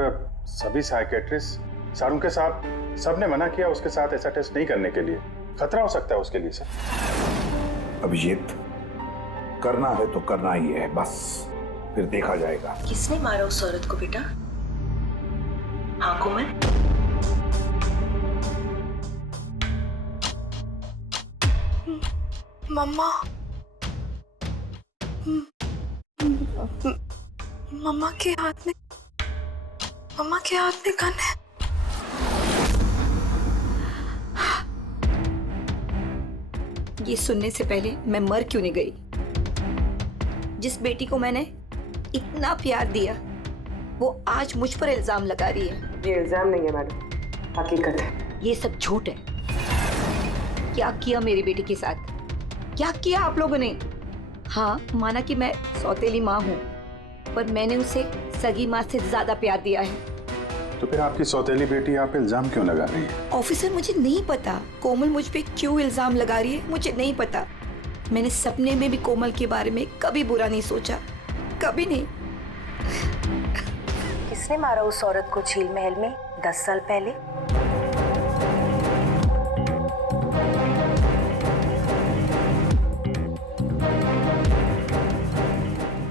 सभी साइकेट्रिस्ट सर उनके साथ सबने मना किया उसके साथ ऐसा टेस्ट नहीं करने के लिए। खतरा हो सकता है उसके लिए सर। अभिजीत, करना है तो करना ही है, बस फिर देखा जाएगा। किसने मारा उस औरत को बेटा? हाँ कोमल? मम्मा, मम्मा के हाथ में गन है। ये सुनने से पहले मैं मर क्यों नहीं गई? जिस बेटी को मैंने इतना प्यार दिया, वो आज मुझ पर इल्जाम लगा रही है। ये इल्जाम नहीं है मैडम, हकीकत है। ये सब झूठ है। क्या किया मेरी बेटी के साथ? क्या किया आप लोगों ने? हाँ, माना कि मैं सौतेली माँ हूँ, पर मैंने उसे सगी माँ से ज्यादा प्यार दिया है। तो फिर आपकी सौतेली बेटी आप इल्जाम क्यों लगा रही है? ऑफिसर, मुझे नहीं पता कोमल मुझ पे क्यों इल्जाम लगा रही है, मुझे नहीं पता। मैंने सपने में भी कोमल के बारे में कभी बुरा नहीं सोचा, कभी नहीं। किसने मारा उस औरत को झील महल में 10 साल पहले?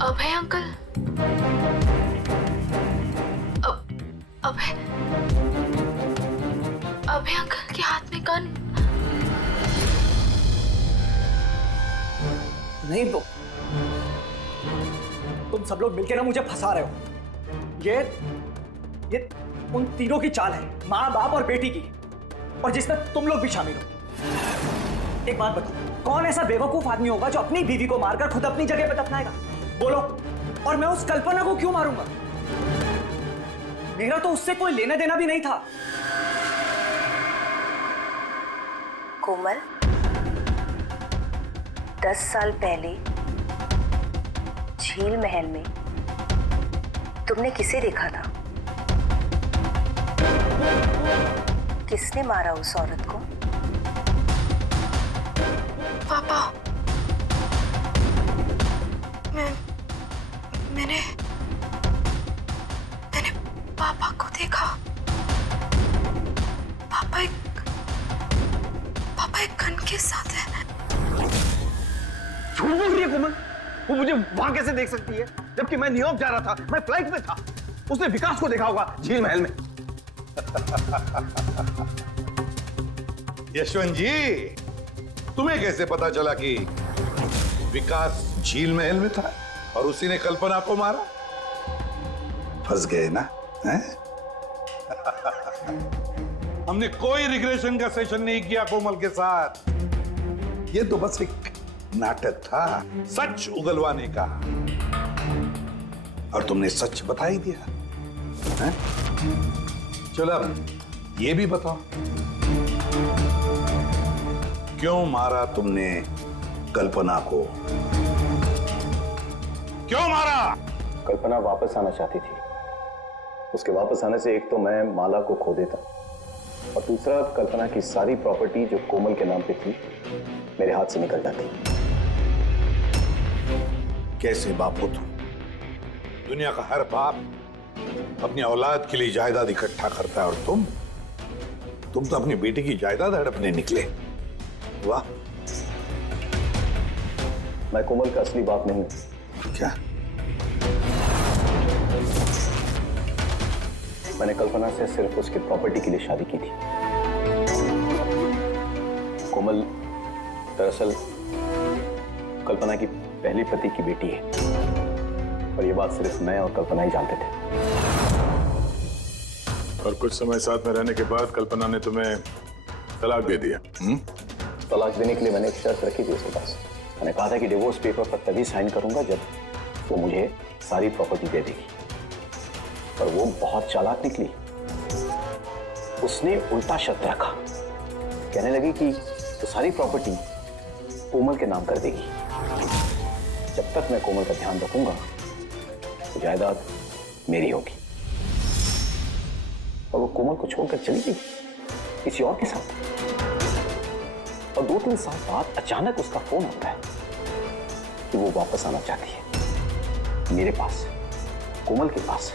अभय अंकल। अभय अंकल के हाथ में गन। नहीं तो तुम सब लोग मिलकर ना मुझे फंसा रहे हो। ये उन तीनों की चाल है, माँ बाप और बेटी की, और जिसमें तुम लोग भी शामिल हो। एक बात बताओ, कौन ऐसा बेवकूफ आदमी होगा जो अपनी बीवी को मारकर खुद अपनी जगह पर दफनाएगा? बोलो। और मैं उस कल्पना को क्यों मारूंगा? मेरा तो उससे कोई लेना देना भी नहीं था। कोमल, 10 साल पहले झील महल में तुमने किसे देखा था? किसने मारा उस औरत को? पापा। मैंने पापा को देखा। पापा एक गन के साथ है। झूठ बोल रही है कोमल। वो मुझे वहां कैसे देख सकती है, जबकि मैं न्यूयॉर्क जा रहा था, मैं फ्लाइट में था। उसने विकास को देखा होगा झील महल में। यशवंत जी, तुम्हें कैसे पता चला कि विकास झील महल में था और उसी ने कल्पना को मारा? फंस गए ना, हैं? हमने कोई रिग्रेशन का सेशन नहीं किया कोमल के साथ। ये तो बस एक नाटक था सच उगलवाने का, और तुमने सच बता ही दिया, हैं? चलो अब ये भी बताओ, क्यों मारा तुमने कल्पना को? क्यों मारा? कल्पना वापस आना चाहती थी। उसके वापस आने से एक तो मैं माला को खो देता, और दूसरा कल्पना की सारी प्रॉपर्टी जो कोमल के नाम पे थी मेरे हाथ से निकल जाती। कैसे बाप हो तुम? दुनिया का हर बाप अपनी औलाद के लिए जायदाद इकट्ठा करता है, और तुम तो अपनी बेटी की जायदाद हड़पने निकले। वाह! मैं कोमल का असली बाप नहीं हूं। क्या? मैंने कल्पना से सिर्फ उसकी प्रॉपर्टी के लिए शादी की थी। कोमल दरअसल कल्पना की पहली पति की बेटी है, और ये बात सिर्फ मैं और कल्पना ही जानते थे। और कुछ समय साथ में रहने के बाद कल्पना ने तुम्हें तलाक दे दिया? तलाक देने के लिए मैंने एक शर्त रखी थी उसके पास। मैंने कहा था कि डिवोर्स पेपर पर तभी साइन करूंगा जब वो मुझे सारी प्रॉपर्टी दे देगी, पर वो बहुत चालाक निकली। उसने उल्टा शर्त रखा, कहने लगी कि तो सारी प्रॉपर्टी कोमल के नाम कर देगी। जब तक मैं कोमल का ध्यान रखूंगा तो जायदाद मेरी होगी। और वो कोमल को छोड़कर चली गई किसी और के साथ। और 2-3 साल बाद अचानक उसका फोन आता है कि वो वापस आना चाहती है मेरे पास, कोमल के पास,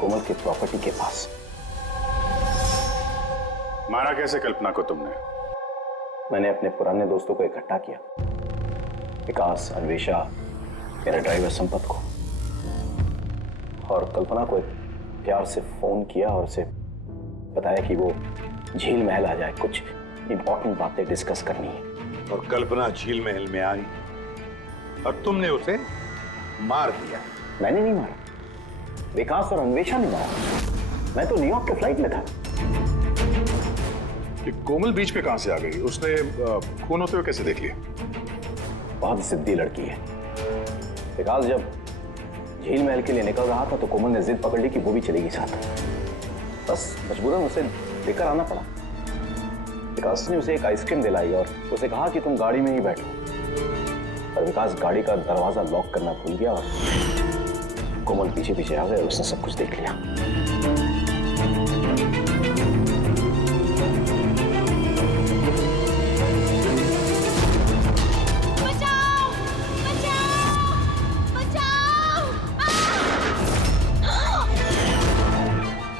कोमल के प्रॉपर्टी के पास। मारा कैसे कल्पना को तुमने? मैंने अपने पुराने दोस्तों को इकट्ठा किया, विकास, अन्वेषा, मेरा ड्राइवर संपत को, और कल्पना को प्यार से फोन किया और उसे बताया कि वो झील महल आ जाए, कुछ इंपॉर्टेंट बातें डिस्कस करनी है। और कल्पना झील महल में आई और तुमने उसे मार दिया? मैंने नहीं मारा, विकास और अन्वेषा ने मारा। मैं तो न्यूयॉर्क के फ्लाइट में था। कि कोमल बीच पे कहां से आ गई? उसने खून होते हुए कैसे देख लिया? बहुत जिद्दी लड़की है। विकास जब झील महल के लिए निकल रहा था तो कोमल ने जिद पकड़ ली कि वो भी चलेगी साथ। बस मजबूरन उसे लेकर आना पड़ा। विकास ने उसे एक आइसक्रीम दिलाई और उसे कहा कि तुम गाड़ी में ही बैठो, पर विकास गाड़ी का दरवाजा लॉक करना भूल गया और कोमल पीछे पीछे आ गए और उसने सब कुछ देख लिया।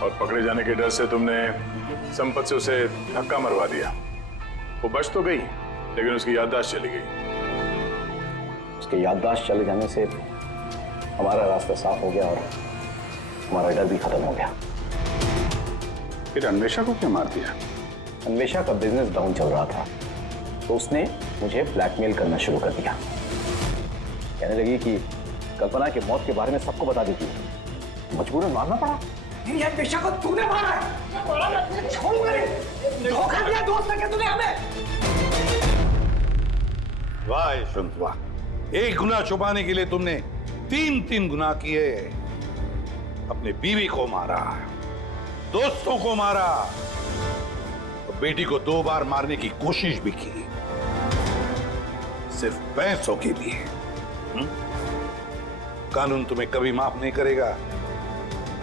और पकड़े जाने के डर से तुमने संपत से उसे धक्का मरवा दिया। वो बच तो गई लेकिन उसकी याददाश्त चली गई। उसके याददाश्त चले जाने से हमारा रास्ता साफ हो गया और हमारा डर भी खत्म हो गया। फिर अन्वेषा को क्यों मार दिया? अन्वेषा का बिजनेस डाउन चल रहा था तो उसने मुझे ब्लैकमेल करना शुरू कर दिया। कहने लगी कि कल्पना के मौत के बारे में सबको बता देती है। मजबूरन मारना पड़ा। ये अन्वेषा को तूने मारा है। छोड़ूंगा नहीं। धोखा दिया दोस्त ने तूने हमें। वाह यशवंत वाह, एक गुनाह छुपाने के लिए तुमने 3 गुनाह किए। अपने बीवी को मारा, दोस्तों को मारा, और बेटी को 2 बार मारने की कोशिश भी की, सिर्फ पैसों के लिए। कानून तुम्हें कभी माफ नहीं करेगा।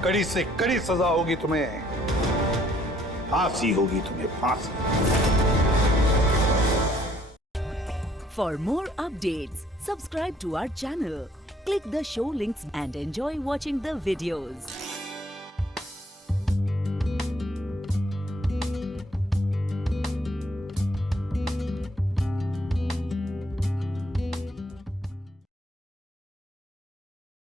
कड़ी से कड़ी सजा होगी तुम्हें, फांसी होगी तुम्हें, फांसी। For more updates, subscribe to our channel, click the show links and enjoy watching the videos.